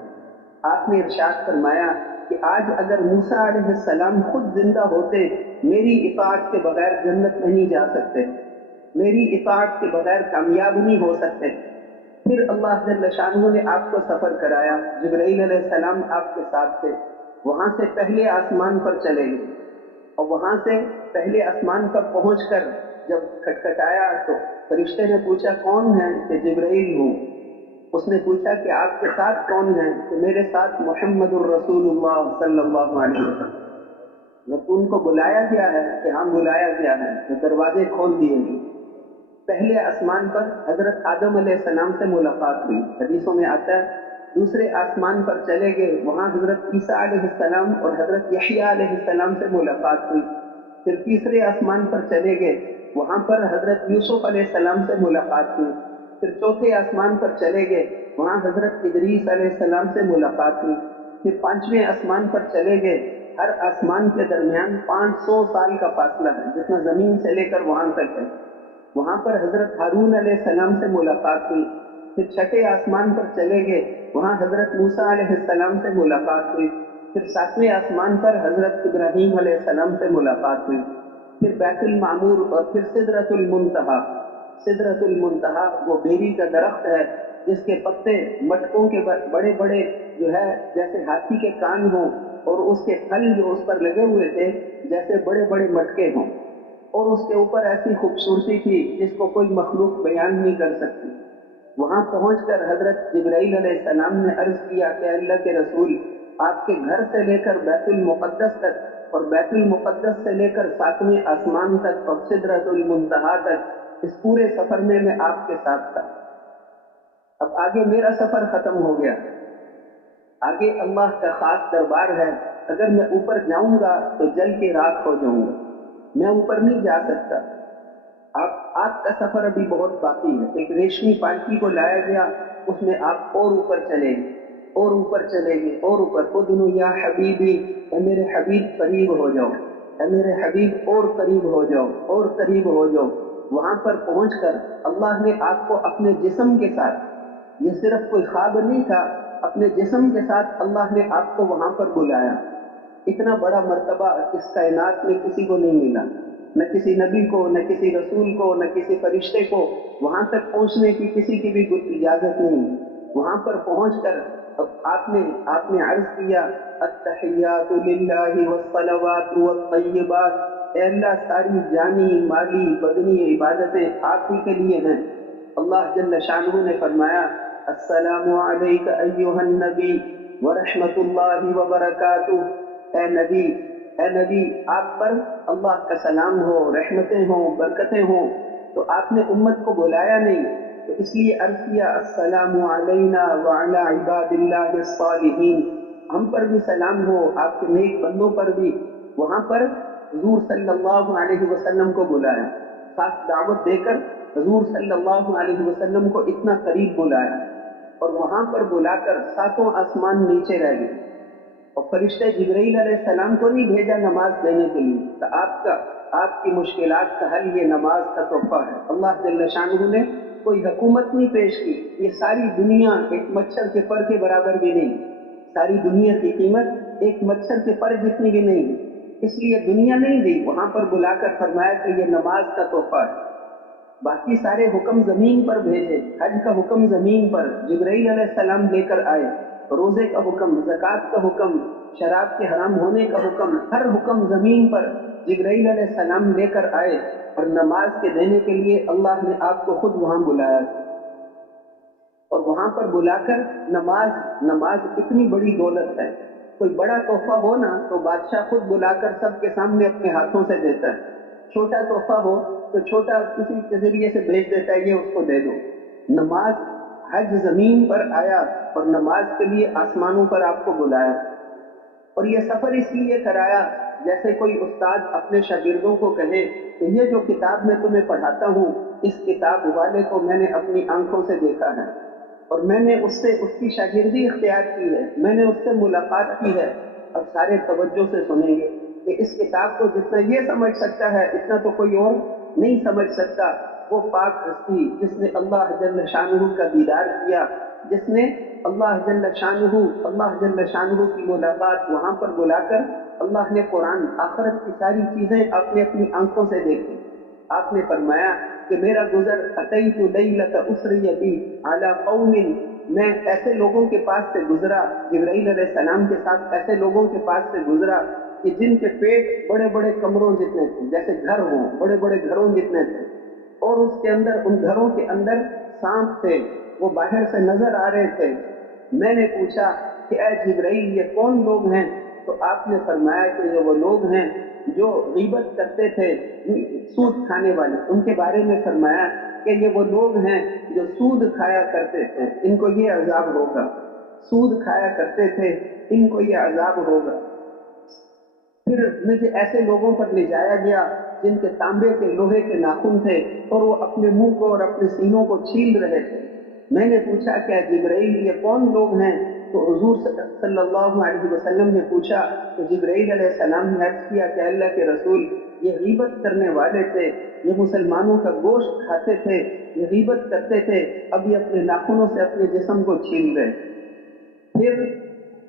آپ نے ارشاد فرمایا کہ آج اگر موسیٰ علیہ السلام خود زندہ ہوتے، میری اطاعت کے بغیر جنت نہیں جا سکتے، میری اطاعت کے بغیر کامیاب نہیں ہو سکتے۔ پھر اللہ جل شانہ نے آپ کو سفر کرایا، جبرائیل علیہ السلام آپ کے ساتھ تھے، وہاں سے پہلے آسمان پر چلے گئے، اور وہاں سے پہلے آسمان پر پہنچ کر جب کھٹکھٹایا تو فرشتے نے پوچھا کون ہے؟ کہ جبرائیل ہوں۔ اس نے پوچھا کہ آپ کے ساتھ کون ہے؟ کہ میرے ساتھ محمد الرسول اللہ صلی اللہ علیہ وسلم۔ جب ان کو بلایا گیا ہے کہ ہاں بلایا گیا ہے تو دروازے کھول دیے گئے۔ پہلے آسمان پر حضرت آدم علیہ السلام سے ملاقات ہوئی، حدیثوں میں آتا ہے۔ دوسرے آسمان پر چلے گئے، وہاں حضرت عیسیٰ علیہ السلام اور حضرت یحییٰ علیہ السلام سے ملاقات ہوئی۔ پھر تیسرے آسمان پر چلے گئے، وہاں پر حضرت یوسف علیہ السلام سے ملاقات ہوئی۔ پھر چوتھے آسمان پر چلے گئے، وہاں حضرت ادریس علیہ السلام سے ملاقات ہوئی۔ پھر پانچویں آسمان پر چلے گئے، ہر آسمان کے درمیان 500 سال کا فاصلہ ہے، جتنا زمین سے لے کر وہاں تک ہے۔ وہاں پر حضرت ہارون علیہ السلام سے ملاقات ہوئی۔ پھر چھٹے آسمان پر چلے گئے، وہاں حضرت موسیٰ علیہ السلام سے ملاقات ہوئی۔ پھر ساتویں آسمان پر حضرت ابراہیم علیہ السلام سے ملاقات ہوئی۔ پھر بیت المعمور اور پھر سدرۃ المنتہا۔ سدرۃ المنتہا وہ بیری کا درخت ہے جس کے پتے مٹکوں کے بڑے بڑے جو ہے جیسے ہاتھی کے کان ہوں، اور اس کے پھل جو اس پر لگے ہوئے تھے جیسے بڑے بڑے مٹکے ہوں، اور اس کے اوپر ایسی خوبصورتی تھی جس کو کوئی مخلوق بیان نہیں کر سکتی۔ وہاں پہنچ کر حضرت جبرائیل علیہ السلام نے عرض کیا کہ اللہ کے رسول، آپ کے گھر سے لے کر بیت المقدس تک اور بیت المقدس سے لے کر ساتویں آسمان تک اور سدرۃ المنتہا تک، اس پورے سفر میں میں آپ کے ساتھ تھا۔ اب آگے میرا سفر ختم ہو گیا، آگے اللہ کا خاص دربار ہے، اگر میں اوپر جاؤں گا تو جل کے راکھ ہو جاؤں گا، میں اوپر نہیں جا سکتا۔ آپ کا سفر ابھی بہت باقی ہے۔ ایک ریشمی پالکی کو لایا گیا، اس میں آپ اور اوپر چلیں گے اور اوپر چلیں گے اور اوپر۔ ادنو یا حبیبی، اے میرے حبیب قریب ہو جاؤ، اے میرے حبیب اور قریب ہو جاؤ اور قریب ہو جاؤ۔ وہاں پر پہنچ کر اللہ نے آپ کو اپنے جسم کے ساتھ، یہ صرف کوئی خواب نہیں تھا، اپنے جسم کے ساتھ اللہ نے آپ کو وہاں پر بلایا۔ اتنا بڑا مرتبہ اس کائنات میں کسی کو نہیں ملا، نہ کسی نبی کو، نہ کسی رسول کو، نہ کسی فرشتے کو وہاں تک پہنچنے کی کسی کی بھی اجازت نہیں۔ وہاں پر پہنچ کر آپ نے عرض کیا، التحیات للہ والصلوات والطیبات، اے اللہ ساری جانی مالی بدنی عبادتیں آپ ہی کے لیے ہیں۔ اللہ جل شانہ نے فرمایا، السلام علیک ایھا النبی ورحمۃ اللہ وبرکاتہ، اے نبی آپ پر اللہ کا سلام ہو، رحمتیں ہوں، برکتیں ہوں۔ تو آپ نے امت کو بلایا نہیں، تو اس لیے عرض کیا، السلام علینا وعلی عباد اللہ الصالحین، ہم پر بھی سلام ہو، آپ کے نیک بندوں پر بھی۔ وہاں پر حضور صلی اللہ علیہ وسلم کو بلایا، خاص دعوت دے کر حضور صلی اللہ علیہ وسلم کو اتنا قریب بلایا، اور وہاں پر بلا کر ساتوں آسمان نیچے رہ گئے، اور فرشتے جبرائیل علیہ السلام کو نہیں بھیجا نماز دینے کے لیے، تو آپ کی مشکلات کا حل یہ نماز کا تحفہ ہے۔ اللہ جل شانہ نے کوئی حکومت نہیں پیش کی، یہ ساری دنیا ایک مچھر کے پر کے برابر بھی نہیں، ساری دنیا کی قیمت ایک مچھر کے پر جتنی بھی نہیں، اس لیے دنیا نہیں دی، وہاں پر بلا کر فرمایا کہ یہ نماز کا تحفہ ہے۔ باقی سارے حکم زمین پر بھیجے، حج کا حکم زمین پر جبرائیل علیہ السلام لے کر آئے، روزے کا حکم، زکوٰۃ کا حکم، شراب کے حرام ہونے کا حکم، ہر حکم زمین پر جبرائیل علیہ السلام لے کر آئے، اور نماز کے دینے کے لیے اللہ نے آپ کو خود وہاں بلایا، اور وہاں پر بلا کر نماز اتنی بڑی دولت ہے۔ کوئی بڑا تحفہ ہو نا تو بادشاہ خود بلا کر سب کے سامنے اپنے ہاتھوں سے دیتا ہے، چھوٹا تحفہ ہو تو چھوٹا کسی کے ذریعے سے بھیج دیتا ہے، یہ اس کو دے دو۔ نماز، حج زمین پر آیا اور نماز کے لیے آسمانوں پر آپ کو بلایا، اور یہ سفر اس لیے کرایا جیسے کوئی استاد اپنے شاگردوں کو کہے کہ یہ جو کتاب میں تمہیں پڑھاتا ہوں، اس کتاب والے کو میں نے اپنی آنکھوں سے دیکھا ہے، اور میں نے اس کی شاگردی اختیار کی ہے، میں نے اس سے ملاقات کی ہے۔ اب سارے توجہ سے سنیں گے کہ اس کتاب کو جتنا یہ سمجھ سکتا ہے اتنا تو کوئی اور نہیں سمجھ سکتا۔ وہ پاک ہستی جس نے اللہ جل شانہ کا دیدار کیا، جس نے اللہ جل شانہ کی ملاقات وہاں پر بلا کر اللہ نے قرآن، آخرت کی ساری چیزیں آپ نے اپنی آنکھوں سے دیکھی۔ آپ نے فرمایا کہ میرا گزر اتیت لیلۃ اسری بی علی قوم، میں ایسے لوگوں کے پاس سے گزرا، جبرائیل علیہ السلام کے ساتھ ایسے لوگوں کے پاس سے گزرا کہ جن کے پیٹ بڑے بڑے کمروں جتنے تھے، جیسے گھر ہوں، بڑے بڑے گھروں جتنے تھے، اور اس کے اندر، ان گھروں کے اندر سانپ تھے، وہ باہر سے نظر آ رہے تھے۔ میں نے پوچھا کہ اے جبرائیل یہ کون لوگ ہیں؟ تو آپ نے فرمایا کہ یہ وہ لوگ ہیں جو غیبت کرتے تھے، سود کھانے والے۔ ان کے بارے میں فرمایا کہ یہ وہ لوگ ہیں جو سود کھایا کرتے تھے، ان کو یہ عذاب ہوگا، سود کھایا کرتے تھے، ان کو یہ عذاب ہوگا۔ پھر مجھے ایسے لوگوں پر لے جایا گیا جن کے تانبے کے لوہے کے ناخن تھے اور وہ اپنے منہ کو اور اپنے سینوں کو چھیل رہے تھے۔ میں نے پوچھا کیا جبرائیل یہ کون لوگ ہیں؟ تو حضور صلی اللہ علیہ وسلم نے پوچھا، تو جبرائیل علیہ السلام نے عرض کیا کہ اللہ کے رسول، یہ غیبت کرنے والے تھے، یہ مسلمانوں کا گوشت کھاتے تھے، یہ غیبت کرتے تھے، اب یہ اپنے ناخنوں سے اپنے جسم کو چھیل رہے۔ پھر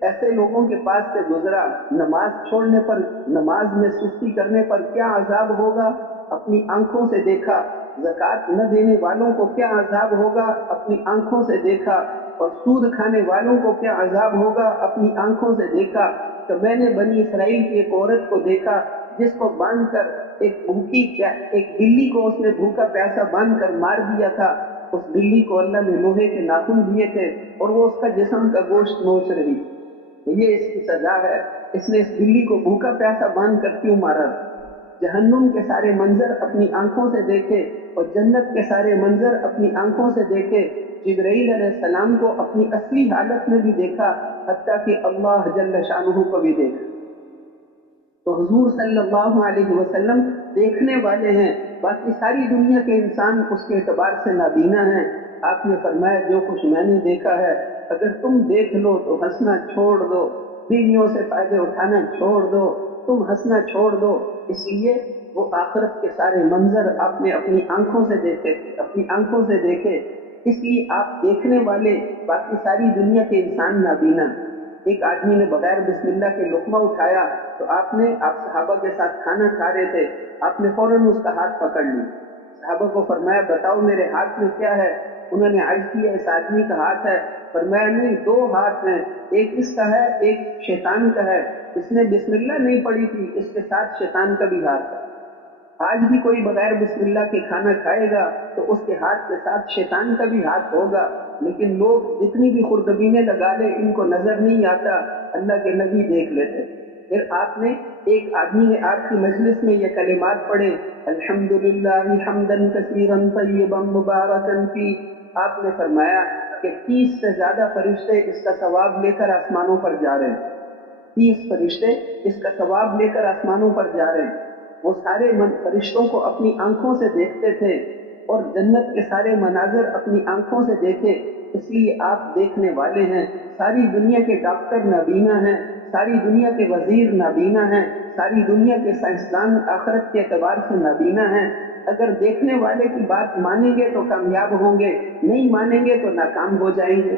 ایسے لوگوں کے پاس سے گزرا، نماز چھوڑنے پر، نماز میں سستی کرنے پر کیا عذاب ہوگا اپنی آنکھوں سے دیکھا، زکوٰۃ نہ دینے والوں کو کیا عذاب ہوگا اپنی آنکھوں سے دیکھا، اور سود کھانے والوں کو کیا عذاب ہوگا اپنی آنکھوں سے دیکھا۔ تو میں نے بنی اسرائیل کی ایک عورت کو دیکھا جس کو باندھ کر ایک بلی کو اس نے بھوکا پیاسا باندھ کر مار دیا تھا۔ اس بلی کو اللہ نے لوہے کے ناخن دیے تھے اور وہ اس کا جسم کا گوشت نوچ رہی تھی۔ یہ اس کی سزا ہے، اس نے اس بلی کو بھوکا پیاسا باندھ کر کیوں مارا؟ جہنم کے سارے منظر اپنی آنکھوں سے دیکھے اور جنت کے سارے منظر اپنی آنکھوں سے دیکھے۔ جبرائیل علیہ السلام کو اپنی اصلی حالت میں بھی دیکھا، حتیٰ کہ اللہ جل شانہ کو بھی دیکھا۔ تو حضور صلی اللہ علیہ وسلم دیکھنے والے ہیں، باقی ساری دنیا کے انسان اس کے اعتبار سے نابینا ہیں۔ آپ نے فرمایا جو کچھ میں نے دیکھا ہے اگر تم دیکھ لو تو ہنسنا چھوڑ دو، بیویوں سے فائدے اٹھانا چھوڑ دو، تم ہنسنا چھوڑ دو۔ اس لیے وہ آخرت کے سارے منظر آپ نے اپنی آنکھوں سے دیکھے، اپنی آنکھوں سے دیکھے، اس لیے آپ دیکھنے والے، باقی ساری دنیا کے انسان نابینا۔ ایک آدمی نے بغیر بسم اللہ کے لقمہ اٹھایا تو آپ صحابہ کے ساتھ کھانا کھا رہے تھے، آپ نے فوراً اس کا ہاتھ پکڑ لی، صحابہ کو فرمایا بتاؤ میرے ہاتھ میں کیا ہے؟ انہوں نے عرض کیا اس آدمی کا ہاتھ ہے۔ فرمایا نہیں، دو ہاتھ ہیں، ایک اس کا ہے ایک شیطان کا ہے، اس نے بسم اللہ نہیں پڑھی تھی، اس کے ساتھ شیطان کا بھی ہاتھ ہے۔ آج بھی کوئی بغیر بسم اللہ کے کھانا کھائے گا تو اس کے ہاتھ کے ساتھ شیطان کا بھی ہاتھ ہوگا، لیکن لوگ جتنی بھی خوردبینیں لگا لے ان کو نظر نہیں آتا، اللہ کے نبی دیکھ لیتے۔ پھر آپ نے ایک آدمی نے آپ کی مجلس میں یہ کلمات پڑھے، الحمدللہ حمدا کثیرا طیبا مبارکا فی، آپ نے فرمایا کہ 30 سے زیادہ فرشتے اس کا ثواب لے کر آسمانوں پر جا رہے ہیں، 30 فرشتے اس کا ثواب لے کر آسمانوں پر جا رہے ہیں۔ وہ سارے فرشتوں کو اپنی آنکھوں سے دیکھتے تھے اور جنت کے سارے مناظر اپنی آنکھوں سے دیکھے، اس لیے آپ دیکھنے والے ہیں۔ ساری دنیا کے ڈاکٹر نابینا ہیں، ساری دنیا کے وزیر نابینا ہیں، ساری دنیا کے سائنسدان آخرت کے اعتبار سے نابینا ہیں۔ اگر دیکھنے والے کی بات مانیں گے تو کامیاب ہوں گے، نہیں مانیں گے تو ناکام ہو جائیں گے۔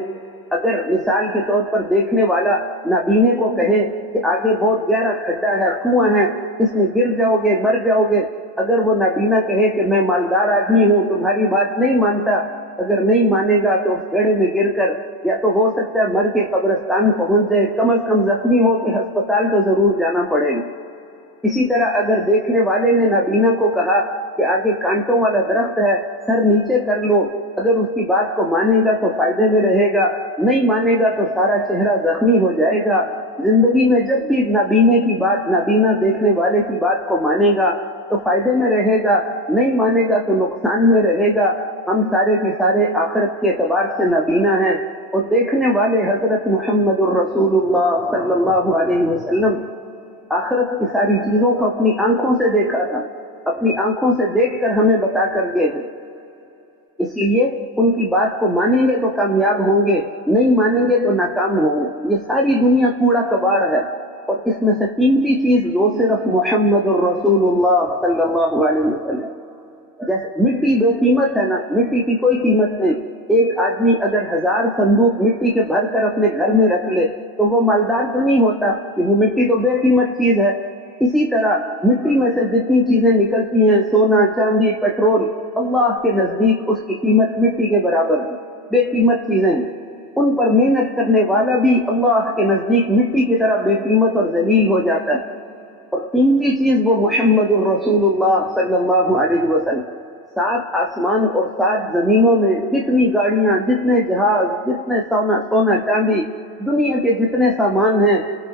اگر مثال کے طور پر دیکھنے والا نابینے کو کہے کہ آگے بہت گہرا کھڈا ہے، کنواں ہے، اس میں گر جاؤ گے، مر جاؤ گے، اگر وہ نابینا کہے کہ میں مالدار آدمی ہوں، تمہاری بات نہیں مانتا، اگر نہیں مانے گا تو اس گڑھے میں گر کر یا تو ہو سکتا ہے مر کے قبرستان پہنچ جائے، کم از کم زخمی ہو کے ہسپتال تو ضرور جانا پڑے گا۔ اسی طرح اگر دیکھنے والے نے نابینا کو کہا کہ آگے کانٹوں والا درخت ہے، سر نیچے کر لو، اگر اس کی بات کو مانے گا تو فائدے میں رہے گا، نہیں مانے گا تو سارا چہرہ زخمی ہو جائے گا۔ زندگی میں جب بھی نابینے کی بات، نابینا دیکھنے والے کی بات کو مانے گا تو فائدے میں رہے گا، نہیں مانے گا تو نقصان میں رہے گا۔ ہم سارے کے سارے آخرت کے اعتبار سے نابینا ہیں، اور دیکھنے والے حضرت محمد الرسول اللہ صلی اللہ علیہ وسلم آخرت کی ساری چیزوں کو اپنی آنکھوں سے دیکھا تھا، اپنی آنکھوں سے دیکھ کر ہمیں بتا کر گئے ہیں۔ اس لیے ان کی بات کو مانیں گے تو کامیاب ہوں گے، نہیں مانیں گے تو ناکام ہوں گے۔ یہ ساری دنیا کوڑا کباڑ ہے، اور اس میں سے قیمتی چیز وہ صرف محمد الرسول اللہ صلی اللہ علیہ وسلم۔ جیسے مٹی بے قیمت ہے نا، مٹی کی کوئی قیمت نہیں۔ ایک آدمی اگر 1000 صندوق مٹی کے بھر کر اپنے گھر میں رکھ لے تو وہ مالدار تو نہیں ہوتا، کہ وہ مٹی تو بے قیمت چیز ہے۔ اسی طرح مٹی میں سے جتنی چیزیں نکلتی ہیں، سونا، چاندی، پیٹرول، اللہ کے نزدیک اس کی قیمت مٹی کے برابر ہے، بے قیمت چیزیں ہیں۔ ان پر محنت کرنے والا بھی اللہ کے نزدیک مٹی کی طرح بے قیمت اور ذلیل ہو جاتا ہے۔ اور قیمتی چیز وہ محمد الرسول اللہ صلی اللہ علیہ وسلم۔ 7 آسمان اور 7 زمینوں میں جتنی گاڑیاں، جتنے جہاز، جتنے سونا چاندی، دنیا کے جتنے سامان ہیں،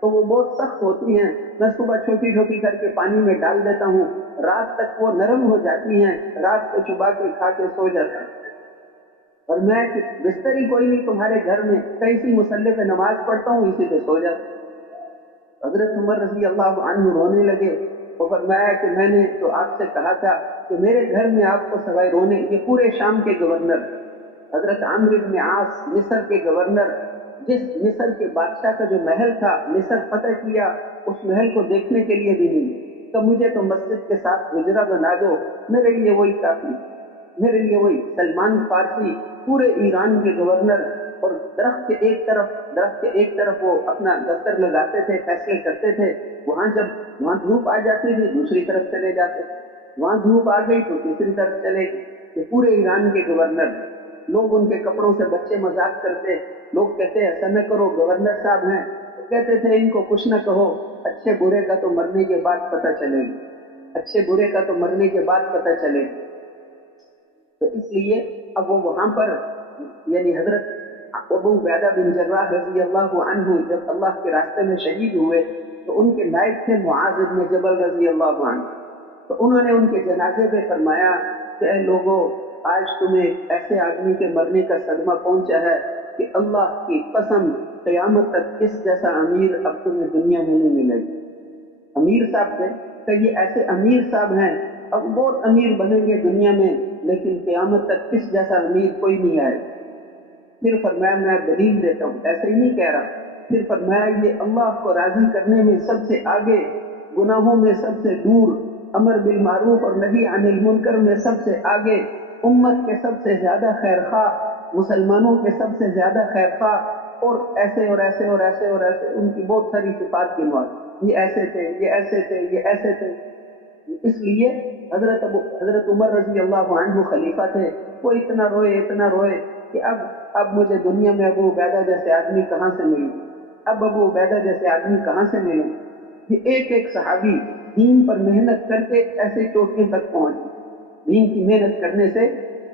تو وہ بہت سخت ہوتی ہیں. میں صبح چھوٹی چھوٹی کر کے پانی میں ڈال دیتا ہوں، رات تک وہ نرم ہو جاتی ہیں، رات کو چبا کے کھا کے سو جاتا ہوں. اور میں بستر ہی کوئی نہیں تمہارے گھر میں، کہیں سی مسلح پہ نماز پڑھتا ہوں، اسی پہ سو جاتا ہوں. حضرت عمر رضی اللہ عنہ رونے لگے. وہ فرمایا کہ میں نے تو آپ سے کہا تھا کہ میرے گھر میں آپ کو سوائے رونے. یہ پورے شام کے گورنر حضرت عمرو بن عاص، مصر کے گورنر، جس مصر کے بادشاہ کا جو محل تھا، مصر فتح کیا، اس محل کو دیکھنے کے لیے بھی نہیں تو مجھے تو مسجد کے ساتھ حجرہ بنا دو، میرے لیے وہی کافی، میرے لیے وہی. سلمان فارسی پورے ایران کے گورنر، اور درخت کے ایک طرف وہ اپنا دفتر لگاتے تھے، فیصلے کرتے تھے. وہاں دھوپ آ جاتی تھی، دوسری طرف چلے جاتے، وہاں دھوپ آ گئی تو تیسری طرف چلے گئے. کہ پورے ایران کے گورنر، لوگ ان کے کپڑوں سے بچے مذاق کرتے، لوگ کہتے ایسا نہ کرو گورنر صاحب ہیں، تو کہتے تھے ان کو کچھ نہ کہو، اچھے برے کا تو مرنے کے بعد پتہ چلے گا، اچھے برے کا تو مرنے کے بعد پتہ چلے گا. تو اس لیے اب وہ وہاں پر، یعنی حضرت ابو عبیدہ بن جراح رضی اللہ عنہ جب اللہ کے راستے میں شہید ہوئے تو ان کے نائب تھے معاذ بن جبل رضی اللہ عنہ. تو انہوں نے ان کے جنازے پہ فرمایا کہ اے لوگوں، آج تمہیں ایسے آدمی کے مرنے کا صدمہ پہنچا ہے کہ اللہ کی قسم قیامت تک اس جیسا امیر اب تمہیں دنیا میں نہیں ملے گا. امیر صاحب تھے کہ یہ ایسے امیر صاحب ہیں، اب بہت امیر بنیں گے دنیا میں، لیکن قیامت تک اس جیسا امیر کوئی نہیں آئے. پھر فرمایا میں دلیل دیتا ہوں، ایسے ہی نہیں کہہ رہا. پھر فرمایا یہ اللہ کو راضی کرنے میں سب سے آگے، گناہوں میں سب سے دور، امر بالمعروف اور نہی عن المنکر میں سب سے آگے، امت کے سب سے زیادہ خیر خواہ، مسلمانوں کے سب سے زیادہ خیر خواہ، اور ایسے اور ایسے اور ایسے اور ایسے ان کی بہت ساری صفات گنوائی. یہ ایسے تھے، یہ ایسے تھے، یہ ایسے تھے. اس لیے حضرت عمر رضی اللہ عنہ خلیفہ تھے، وہ اتنا روئے کہ اب مجھے دنیا میں ابو عبیدہ جیسے آدمی کہاں سے ملے، اب ابو عبیدہ جیسے آدمی کہاں سے ملے. یہ ایک ایک صحابی دین پر محنت کر کے ایسے چوٹیوں تک پہنچ. دین کی محنت کرنے سے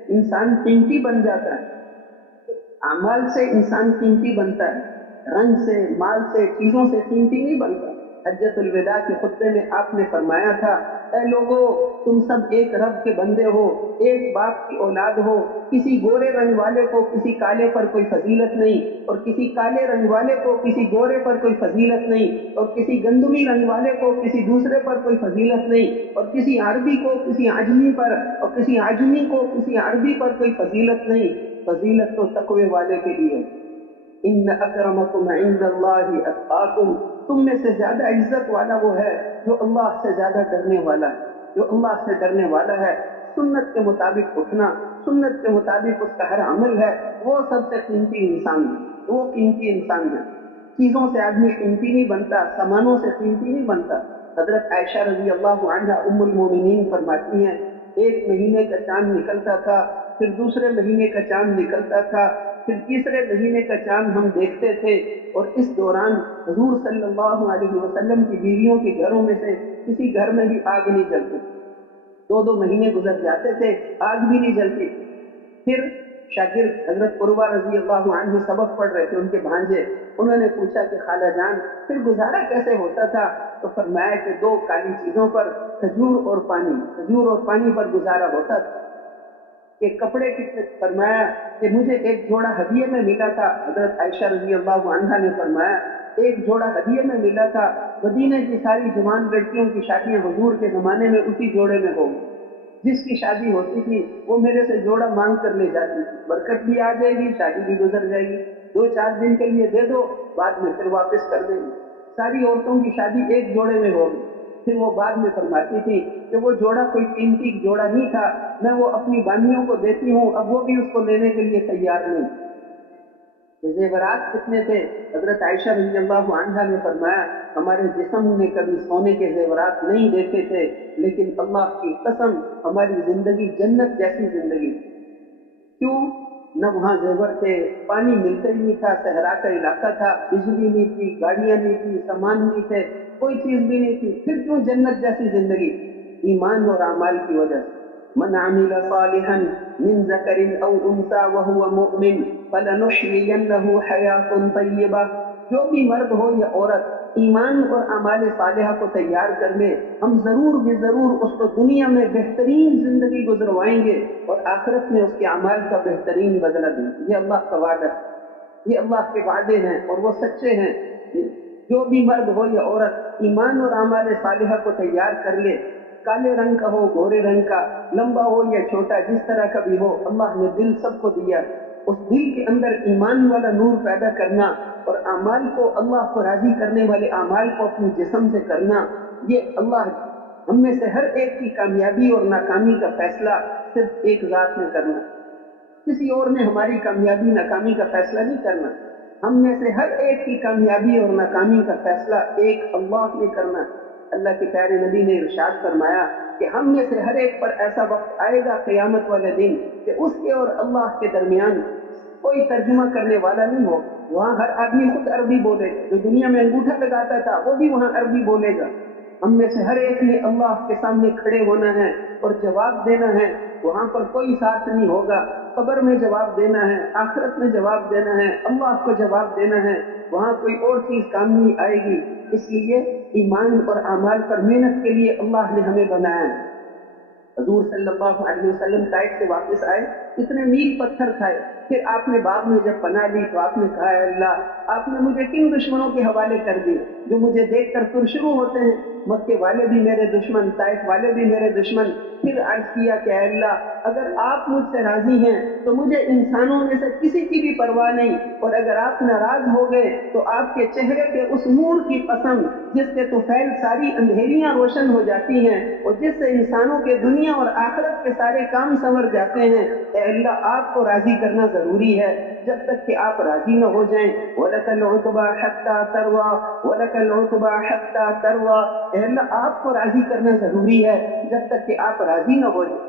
انسان قیمتی بن جاتا ہے، اعمال سے انسان قیمتی بنتا ہے، رنگ سے، مال سے، چیزوں سے قیمتی نہیں بنتا. حجۃ الوداع کے خطبے میں آپ نے فرمایا تھا اے لوگو، تم سب ایک رب کے بندے ہو، ایک باپ کی اولاد ہو. کسی گورے رنگ والے کو کسی کالے پر کوئی فضیلت نہیں، اور کسی کالے رنگ والے کو کسی گورے پر کوئی فضیلت نہیں، اور کسی گندمی رنگ والے کو کسی دوسرے پر کوئی فضیلت نہیں، اور کسی عربی کو کسی عجمی پر، اور کسی عجمی کو کسی عربی پر کوئی فضیلت نہیں. فضیلت تو تقوی والے کے لیے. ان اکرمکم عند اللہ اتقاکم، تم میں سے زیادہ عزت والا وہ ہے جو اللہ سے زیادہ ڈرنے والا ہے، جو اللہ سے ڈرنے والا ہے. سنت کے مطابق اٹھنا، سنت کے مطابق اس کا ہر عمل ہے، وہ سب سے قیمتی انسان ہے، وہ قیمتی انسان ہے. چیزوں سے آدمی قیمتی نہیں بنتا، سامانوں سے قیمتی نہیں بنتا. حضرت عائشہ رضی اللہ عنہا ام المومنین فرماتی ہیں ایک مہینے کا چاند نکلتا تھا، پھر دوسرے مہینے کا چاند نکلتا تھا، پھر تیسرے مہینے کا چاند ہم دیکھتے تھے، اور اس دوران حضور صلی اللہ علیہ وسلم کی بیویوں کے گھروں میں سے کسی گھر میں بھی آگ نہیں جلتی. 2 مہینے گزر جاتے تھے، آگ بھی نہیں جلتی. پھر شاگرد حضرت عروہ رضی اللہ عنہ سبق پڑھ رہے تھے، ان کے بھانجے، انہوں نے پوچھا کہ خالہ جان پھر گزارا کیسے ہوتا تھا؟ تو فرمایا کہ 2 کالی چیزوں پر، کھجور اور پانی پر گزارا ہوتا تھا. کہ کپڑے کتنے؟ فرمایا کہ مجھے ایک جوڑا ہدیے میں ملا تھا. حضرت عائشہ رضی اللہ عنہا نے فرمایا ایک جوڑا ہدیے میں ملا تھا، مدینے کی ساری جوان لڑکیوں کی شادیاں حضور کے زمانے میں اسی جوڑے میں ہو گئی. جس کی شادی ہوتی تھی وہ میرے سے جوڑا مانگ کر لے جاتی تھی، برکت بھی آ جائے گی، شادی بھی گزر جائے گی. 2-4 دن کے لیے دے دو، بعد میں پھر واپس کر دیں گے. ساری عورتوں کی شادی ایک جوڑے میں ہوگی. پھر وہ بعد میں فرماتی تھی کہ وہ جوڑا کوئی قیمتی جوڑا نہیں تھا، میں وہ اپنی بانیوں کو دیتی ہوں، اب وہ بھی اس کو لینے کے لیے تیار نہیں. زیورات کتنے تھے؟ حضرت عائشہ رضی اللہ عنہا نے فرمایا ہمارے جسم نے کبھی سونے کے زیورات نہیں دیکھے تھے، لیکن اللہ کی قسم ہماری زندگی جنت جیسی زندگی. کیوں؟ نہ وہاں زیور تھے، پانی ملتا ہی نہیں تھا، صحرا کا علاقہ تھا، بجلی نہیں تھی، گاڑیاں نہیں تھی، سامان نہیں تھے، کوئی چیز بھی نہیں تھی. پھر کیوں جنت جیسی زندگی؟ ایمان اور اعمال کی وجہ سے. من عمل صالحا من ذکر او انثى وهو مؤمن فلنحيينه حیاة طیبہ، جو بھی مرد ہو یا عورت ایمان اور اعمال صالحہ کو تیار کر لے، ہم ضرور بھی ضرور اس کو دنیا میں بہترین زندگی گزروائیں گے اور آخرت میں اس کے اعمال کا بہترین بدلہ دیں گے۔ یہ اللہ کا وعدہ ہے، یہ اللہ کے وعدے ہیں اور وہ سچے ہیں۔ جو بھی مرد ہو یا عورت ایمان اور اعمال صالحہ کو تیار کر لے، کالے رنگ کا ہو، گورے رنگ کا، لمبا ہو یا چھوٹا، جس طرح کا بھی ہو، اللہ نے دل سب کو دیا۔ اس دل کے اندر ایمان والا نور پیدا کرنا اور اعمال کو، اللہ کو راضی کرنے والے اعمال کو اپنے جسم سے کرنا، یہ اللہ ہم میں سے ہر ایک کی کامیابی اور ناکامی کا فیصلہ صرف ایک ذات نے کرنا، کسی اور نے ہماری کامیابی ناکامی کا فیصلہ نہیں کرنا۔ ہم میں سے ہر ایک کی کامیابی اور ناکامی کا فیصلہ ایک اللہ نے کرنا۔ اللہ کے پیارے نبی نے ارشاد فرمایا کہ ہم میں سے ہر ایک پر ایسا وقت آئے گا قیامت والے دن کہ اس کے اور اللہ کے درمیان کوئی ترجمہ کرنے والا نہیں ہو۔ وہاں ہر آدمی خود عربی بولے، جو دنیا میں انگوٹھا لگاتا تھا وہ بھی وہاں عربی بولے گا۔ ہم میں سے ہر ایک نے اللہ کے سامنے کھڑے ہونا ہے اور جواب دینا ہے۔ وہاں پر کوئی ساتھ نہیں ہوگا، قبر میں جواب دینا ہے، آخرت میں جواب دینا ہے، اللہ کو جواب دینا ہے، وہاں کوئی اور چیز کام نہیں آئے گی۔ اس لیے ایمان اور اعمال پر محنت کے لیے اللہ نے ہمیں بنایا ہے۔ حضور صلی اللہ علیہ وسلم طائف سے واپس آئے، اتنے میل پتھر کھائے، پھر آپ نے باغ میں جب پناہ لی تو آپ نے کہا اے اللہ، آپ نے مجھے کن دشمنوں کے حوالے کر دی جو مجھے دیکھ کر پھر شروع ہوتے ہیں، مکے والے بھی میرے دشمن، طائف والے بھی میرے دشمن۔ پھر عرض کیا کہ اے اللہ، اگر آپ مجھ سے راضی ہیں تو مجھے انسانوں میں سے کسی کی بھی پرواہ نہیں، اور اگر آپ ناراض ہو گئے تو آپ کے چہرے کے اس نور کی قسم جس کے طفیل ساری اندھیریاں روشن ہو جاتی ہیں اور جس سے انسانوں کے دنیا اور آخرت کے سارے کام سنور جاتے ہیں، اے اللہ آپ کو راضی کرنا ضروری ہے۔ جب تک کہ آپ راضی نہ ہو جائیں، وَلَكَ الْعُتْبَى حَتَّى تَرْضَى وَلَكَ الْعُتْبَى حَتَّى تَرْضَى، اے اللہ آپ کو راضی کرنا ضروری ہے جب تک کہ آپ راضی نہ ہو جائیں۔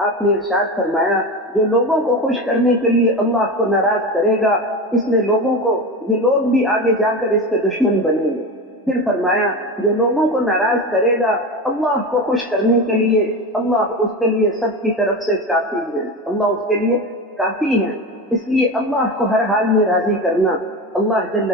آپ نے ارشاد فرمایا جو لوگوں کو خوش کرنے کے لیے اللہ کو ناراض کرے گا، اس نے لوگوں کو، یہ لوگ بھی آگے جا کر اس کے دشمن بنیں گے۔ پھر فرمایا جو لوگوں کو ناراض کرے گا اللہ کو خوش کرنے کے لیے، اللہ اس کے لیے سب کی طرف سے کافی ہے، اللہ اس کے لیے کافی ہے۔ اس لیے اللہ کو ہر حال میں راضی کرنا، اللہ جل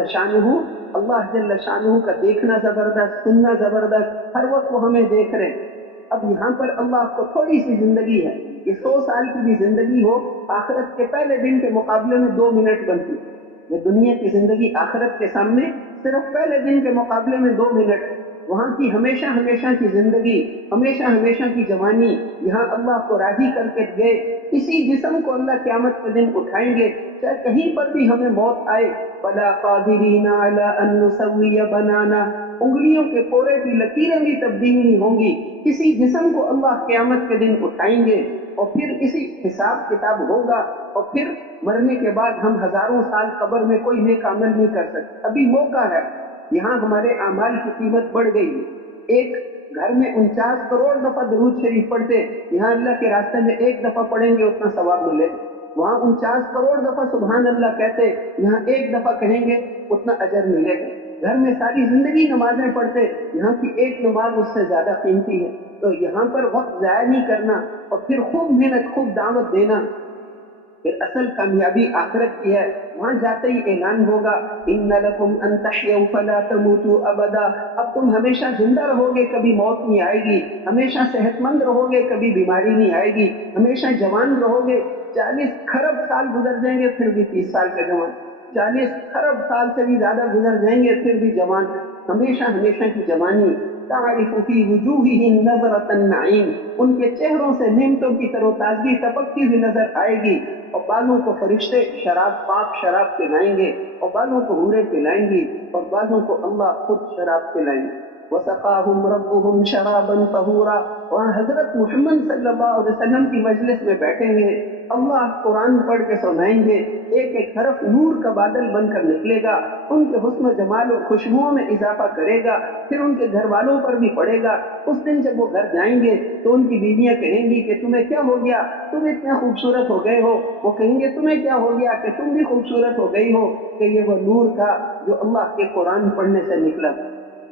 شانہ کا دیکھنا زبردست، سننا زبردست، ہر وقت وہ ہمیں دیکھ رہے ہیں۔ اب یہاں پر اللہ کو تھوڑی سی زندگی ہے، یہ 100 سال کی بھی زندگی ہو آخرت کے پہلے دن کے مقابلے میں 2 منٹ بنتی ہے۔ یہ دنیا کی زندگی آخرت کے سامنے صرف پہلے دن کے مقابلے میں 2 منٹ، وہاں کی ہمیشہ ہمیشہ کی زندگی، ہمیشہ ہمیشہ کی جوانی، یہاں اللہ کو راضی کر کے گئے۔ اسی جسم کو اللہ قیامت کے دن اٹھائیں گے، چاہے کہیں پر بھی ہمیں موت آئے، وَلَا قَادِرِينَ عَلَىٰ أَن نُّسَوِّيَ بَنَانَا، انگلیوں کے پورے کی لکیریں بھی تبدیل نہیں ہوں گی۔ کسی جسم کو اللہ قیامت کے دن اٹھائیں گے اور پھر اسی حساب کتاب ہوگا، اور پھر مرنے کے بعد ہم ہزاروں سال قبر میں کوئی نیک عمل نہیں کر سکتے۔ ابھی موقع ہے، یہاں ہمارے اعمال کی قیمت بڑھ گئی ہے۔ ایک گھر میں 49 کروڑ دفعہ درود شریف پڑھتے، یہاں اللہ کے راستے میں 1 دفعہ پڑھیں گے اتنا ثواب ملے گا۔ وہاں 49 کروڑ دفعہ سبحان اللہ کہتے، یہاں 1 دفعہ کہیں گے اتنا اجر ملے گا۔ گھر میں ساری زندگی نمازیں پڑھتے، یہاں کی 1 نماز اس سے زیادہ قیمتی ہے۔ تو یہاں پر وقت ضائع نہیں کرنا اور پھر خوب محنت، خوب دعوت دینا۔ پھر اصل کامیابی آخرت کی ہے، وہاں جاتے ہی اعلان ہوگا ان لکم ان تحیوا فلا تموتوا ابدا، اب تم ہمیشہ زندہ رہو گے، کبھی موت نہیں آئے گی، ہمیشہ صحت مند رہو گے، کبھی بیماری نہیں آئے گی، ہمیشہ جوان رہو گے۔ 40 خرب سال گزر جائیں گے پھر بھی 30 سال کا جوان، 40 خرب سال سے بھی زیادہ گزر جائیں گے پھر بھی جوان، ہمیشہ ہمیشہ کی جوانی۔ تعرف فی وجوہہم نظرۃ النعیم، ان کے چہروں سے نعمتوں کی تر و تازگی ٹپکتی ہوئی نظر آئے گی، اور بعضوں کو فرشتے شراب، پاک شراب پلائیں گے، اور بعضوں کو حوریں پلائیں گی، اور بعضوں کو اللہ خود شراب پلائیں گے۔ وَسَقَاهُمْ رَبُّهُمْ شَرَابًا طَهُورًا، وہاں حضرت محمد صلی اللہ علیہ وسلم کی مجلس میں بیٹھیں گے، اللہ قرآن پڑھ کے سنائیں گے، ایک ایک حرف نور کا بادل بن کر نکلے گا، ان کے حسن و جمال اور خوشبوؤں میں اضافہ کرے گا، پھر ان کے گھر والوں پر بھی پڑے گا۔ اس دن جب وہ گھر جائیں گے تو ان کی بیویاں کہیں گی کہ تمہیں کیا ہو گیا، تم اتنے خوبصورت ہو گئے ہو، وہ کہیں گے تمہیں کیا ہو گیا کہ تم بھی خوبصورت ہو گئی ہو، کہ یہ وہ نور تھا جو اللہ کے قرآن پڑھنے سے نکلا۔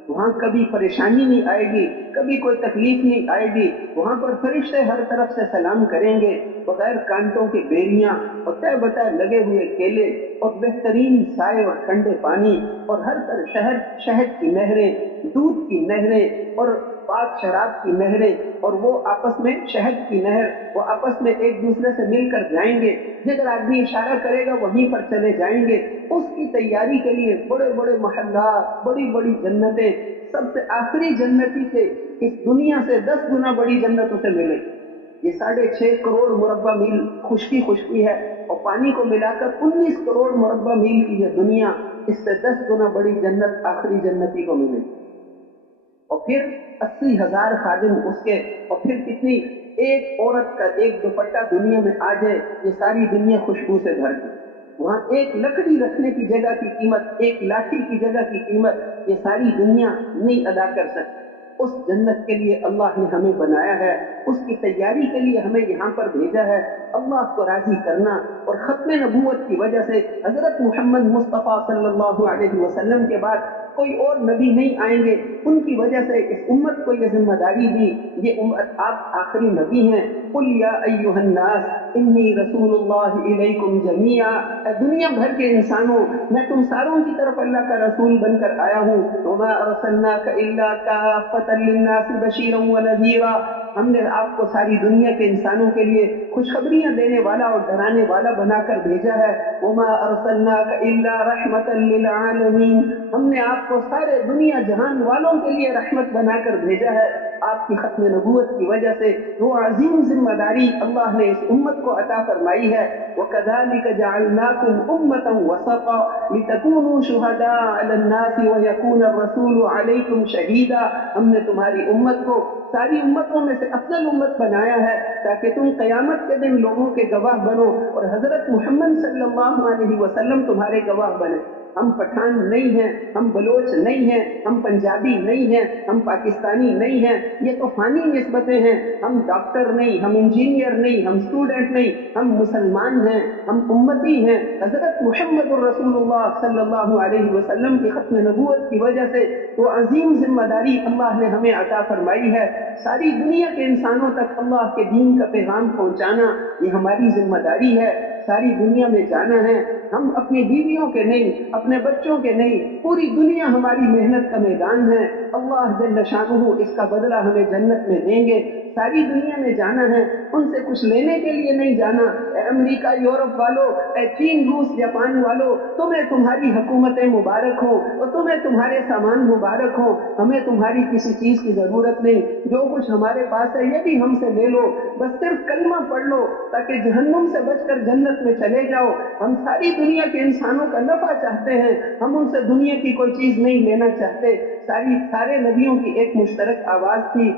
وہاں کبھی پریشانی نہیں آئے گی، کبھی کوئی تکلیف نہیں آئے گی، وہاں پر فرشتے ہر طرف سے سلام کریں گے، بغیر کانٹوں کے بیریاں اور طے بتائے لگے ہوئے کیلے، اور بہترین سائے اور ٹھنڈے پانی اور ہر طرف شہد کی نہریں، دودھ کی نہریں اور پاک شراب کی نہریں، اور وہ آپس میں شہد کی نہر، وہ آپس میں ایک دوسرے سے مل کر جائیں گے، جدھر آدمی اشارہ کرے گا وہیں پر چلے جائیں گے۔ اس کی تیاری کے لیے بڑے بڑے محلات، بڑی بڑی جنتیں، سب سے آخری جنتی سے اس دنیا سے 10 گنا بڑی جنتوں سے ملے۔ یہ 6.5 کروڑ مربع میل خشکی ہے، اور پانی کو ملا کر 19 کروڑ مربع میل کی یہ دنیا، اس سے 10 گنا بڑی جنت آخری جنتی کو ملے۔ اور پھر 80,000 خادم اس کے، اور پھر کتنی ایک عورت کا ایک دوپٹہ دنیا میں آ جائے، یہ ساری دنیا خوشبو سے بھر گئی۔ وہاں ایک لکڑی رکھنے کی جگہ کی قیمت، ایک لاٹھی کی جگہ کی قیمت، یہ ساری دنیا نہیں ادا کر سکتی۔ اس جنت کے لیے اللہ نے ہمیں بنایا ہے، اس کی تیاری کے لیے ہمیں یہاں پر بھیجا ہے۔ اللہ کو راضی کرنا، اور ختم نبوت کی وجہ سے حضرت محمد مصطفیٰ صلی اللہ علیہ وسلم کے بعد کوئی اور نبی نہیں آئیں گے، ان کی وجہ سے اس امت کو یہ ذمہ داری دی، یہ امت آپ آخری نبی ہیں۔ قل یا ایھا الناس انی رسول اللہ الیکم جمیعا، اے دنیا بھر کے انسانوں، میں تم ساروں کی طرف اللہ کا رسول بن کر آیا ہوں۔ وما ارسلناک الا کافۃ للناس بشیرا ونذیرا، ہم نے آپ کو ساری دنیا کے انسانوں کے لیے خوشخبریاں دینے والا اور ڈرانے والا بنا کر بھیجا ہے۔ وما ارسلناک الا رحمۃ للعالمین، ہم نے آپ کو سارے دنیا جہان والوں کے لیے رحمت بنا کر بھیجا ہے۔ آپ کی ختم نبوت کی وجہ سے وہ عظیم ذمہ داری اللہ نے اس امت کو عطا فرمائی ہے۔ وَكَذَلِكَ جَعَلْنَاكُمْ أُمَّةً وَسَطًا لِتَكُونُوا شُهَدَاءَ عَلَى النَّاسِ وَيَكُونَ الرَّسُولُ عَلَيْكُمْ شَهِيدًا، ہم نے تمہاری امت کو ساری امتوں میں سے افضل امت بنایا ہے تاکہ تم قیامت کے دن لوگوں کے گواہ بنو، اور حضرت محمد صلی اللہ علیہ وسلم تمہارے گواہ بنے۔ ہم پٹھان نہیں ہیں، ہم بلوچ نہیں ہیں، ہم پنجابی نہیں ہیں، ہم پاکستانی نہیں ہیں، یہ تو فانی نسبتیں ہیں۔ ہم ڈاکٹر نہیں، ہم انجینئر نہیں، ہم اسٹوڈنٹ نہیں، ہم مسلمان ہیں، ہم امتی ہیں۔ حضرت محمد الرسول اللہ صلی اللہ علیہ وسلم کی ختم نبوت کی وجہ سے وہ عظیم ذمہ داری اللہ نے ہمیں عطا فرمائی ہے۔ ساری دنیا کے انسانوں تک اللہ کے دین کا پیغام پہنچانا یہ ہماری ذمہ داری ہے۔ ساری دنیا میں جانا ہے، ہم اپنی بیویوں کے نہیں، اپنے بچوں کے نہیں، پوری دنیا ہماری محنت کا میدان ہے۔ اللہ جل شانہ اس کا بدلہ ہمیں جنت میں دیں گے۔ ساری دنیا میں جانا ہے، ان سے کچھ لینے کے لیے نہیں جانا۔ اے امریکہ، یورپ والو، اے چین، روس، جاپان والو، تمہیں تمہاری حکومتیں مبارک ہوں اور تمہیں تمہارے سامان مبارک ہوں، ہمیں تمہاری کسی چیز کی ضرورت نہیں۔ جو کچھ ہمارے پاس ہے یہ بھی ہم سے لے لو، بس صرف کلمہ پڑھ لو تاکہ جہنم سے بچ کر جنت میں چلے جاؤ۔ ہم ساری دنیا کے انسانوں کا نفع چاہتے ہیں، ہم ان سے دنیا کی کوئی چیز نہیں لینا چاہتے۔ سارے نبیوں کی ایک مشترک آواز تھی،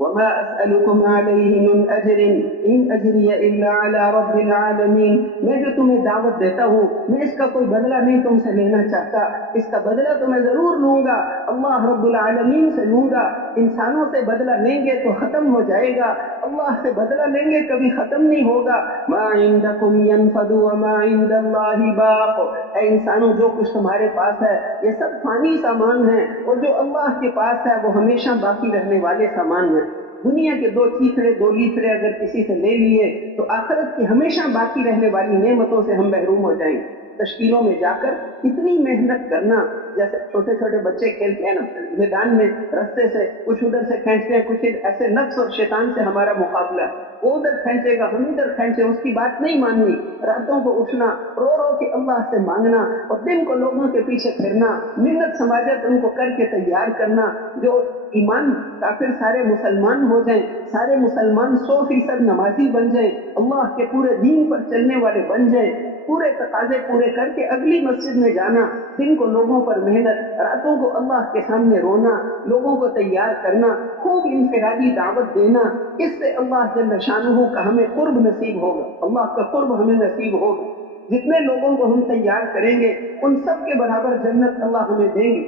وما اسألكم علیہ من اجر ان اجری الا علی رب العالمین، میں جو تمہیں دعوت دیتا ہوں میں اس کا کوئی بدلہ نہیں تم سے لینا چاہتا، اس کا بدلہ تو میں ضرور لوں گا، اللہ رب العالمین سے لوں گا۔ انسانوں سے بدلہ لیں گے تو ختم ہو جائے گا، اللہ سے بدلہ لیں گے کبھی ختم نہیں ہوگا۔ ما عندکم ينفد وما عند اللہ باق، اے انسانوں جو کچھ تمہارے پاس ہے یہ سب فانی سامان ہے، اور جو اللہ کے پاس ہے وہ ہمیشہ باقی رہنے والے سامان ہیں۔ دنیا کے 2 چیتھڑے 2 لیتھڑے اگر کسی سے لے لیے تو آخرت کی ہمیشہ باقی رہنے والی نعمتوں سے ہم محروم ہو جائیں گے۔ تشکیلوں میں جا کر اتنی محنت کرنا، جیسے چھوٹے چھوٹے بچے کھیلتے ہیں نا میدان میں رستے سے، کچھ ادھر سے کھینچتے ہیں، کچھ ایسے نفس اور شیطان سے ہمارا مقابلہ، وہ ادھر کھینچے گا ہم ادھر کھینچے، اس کی بات نہیں ماننی، راتوں کو اٹھنا، رو رو کے اللہ سے مانگنا، اور دن کو لوگوں کے پیچھے پھرنا، منت سماجت ان کو کر کے تیار کرنا، جو ایمان کافر سارے مسلمان ہو جائیں، سارے مسلمان 100% نمازی بن جائیں، اللہ کے پورے دین پر چلنے والے بن جائیں، پورے تقاضے پورے کر کے اگلی مسجد میں جانا، دن کو لوگوں پر محنت، راتوں کو اللہ کے سامنے رونا، لوگوں کو تیار کرنا، خوب انفرادی دعوت دینا، اس سے اللہ جل شانہ کا ہمیں قرب نصیب ہوگا، اللہ کا قرب ہمیں نصیب ہوگا۔ جتنے لوگوں کو ہم تیار کریں گے ان سب کے برابر جنت اللہ ہمیں دیں گے۔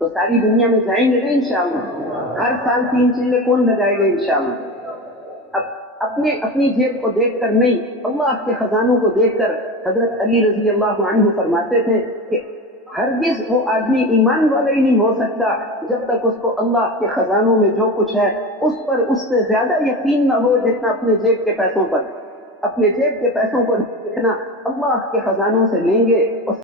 تو ساری دنیا میں جائیں گے نا انشاءاللہ، ہر سال 3 چلے کون لگائے گا انشاءاللہ؟ اب اپنی جیب کو دیکھ کر نہیں، اللہ کے خزانوں کو دیکھ کر۔ حضرت علی رضی اللہ عنہ فرماتے تھے کہ ہرگز وہ آدمی ایمان والا ہی نہیں ہو سکتا جب تک اس کو اللہ کے خزانوں میں جو کچھ ہے اس پر اس سے زیادہ یقین نہ ہو جتنا اپنے جیب کے پیسوں پر۔ اپنے جیب کے پیسوں کو دیکھنا، اللہ کے خزانوں سے لیں گے اور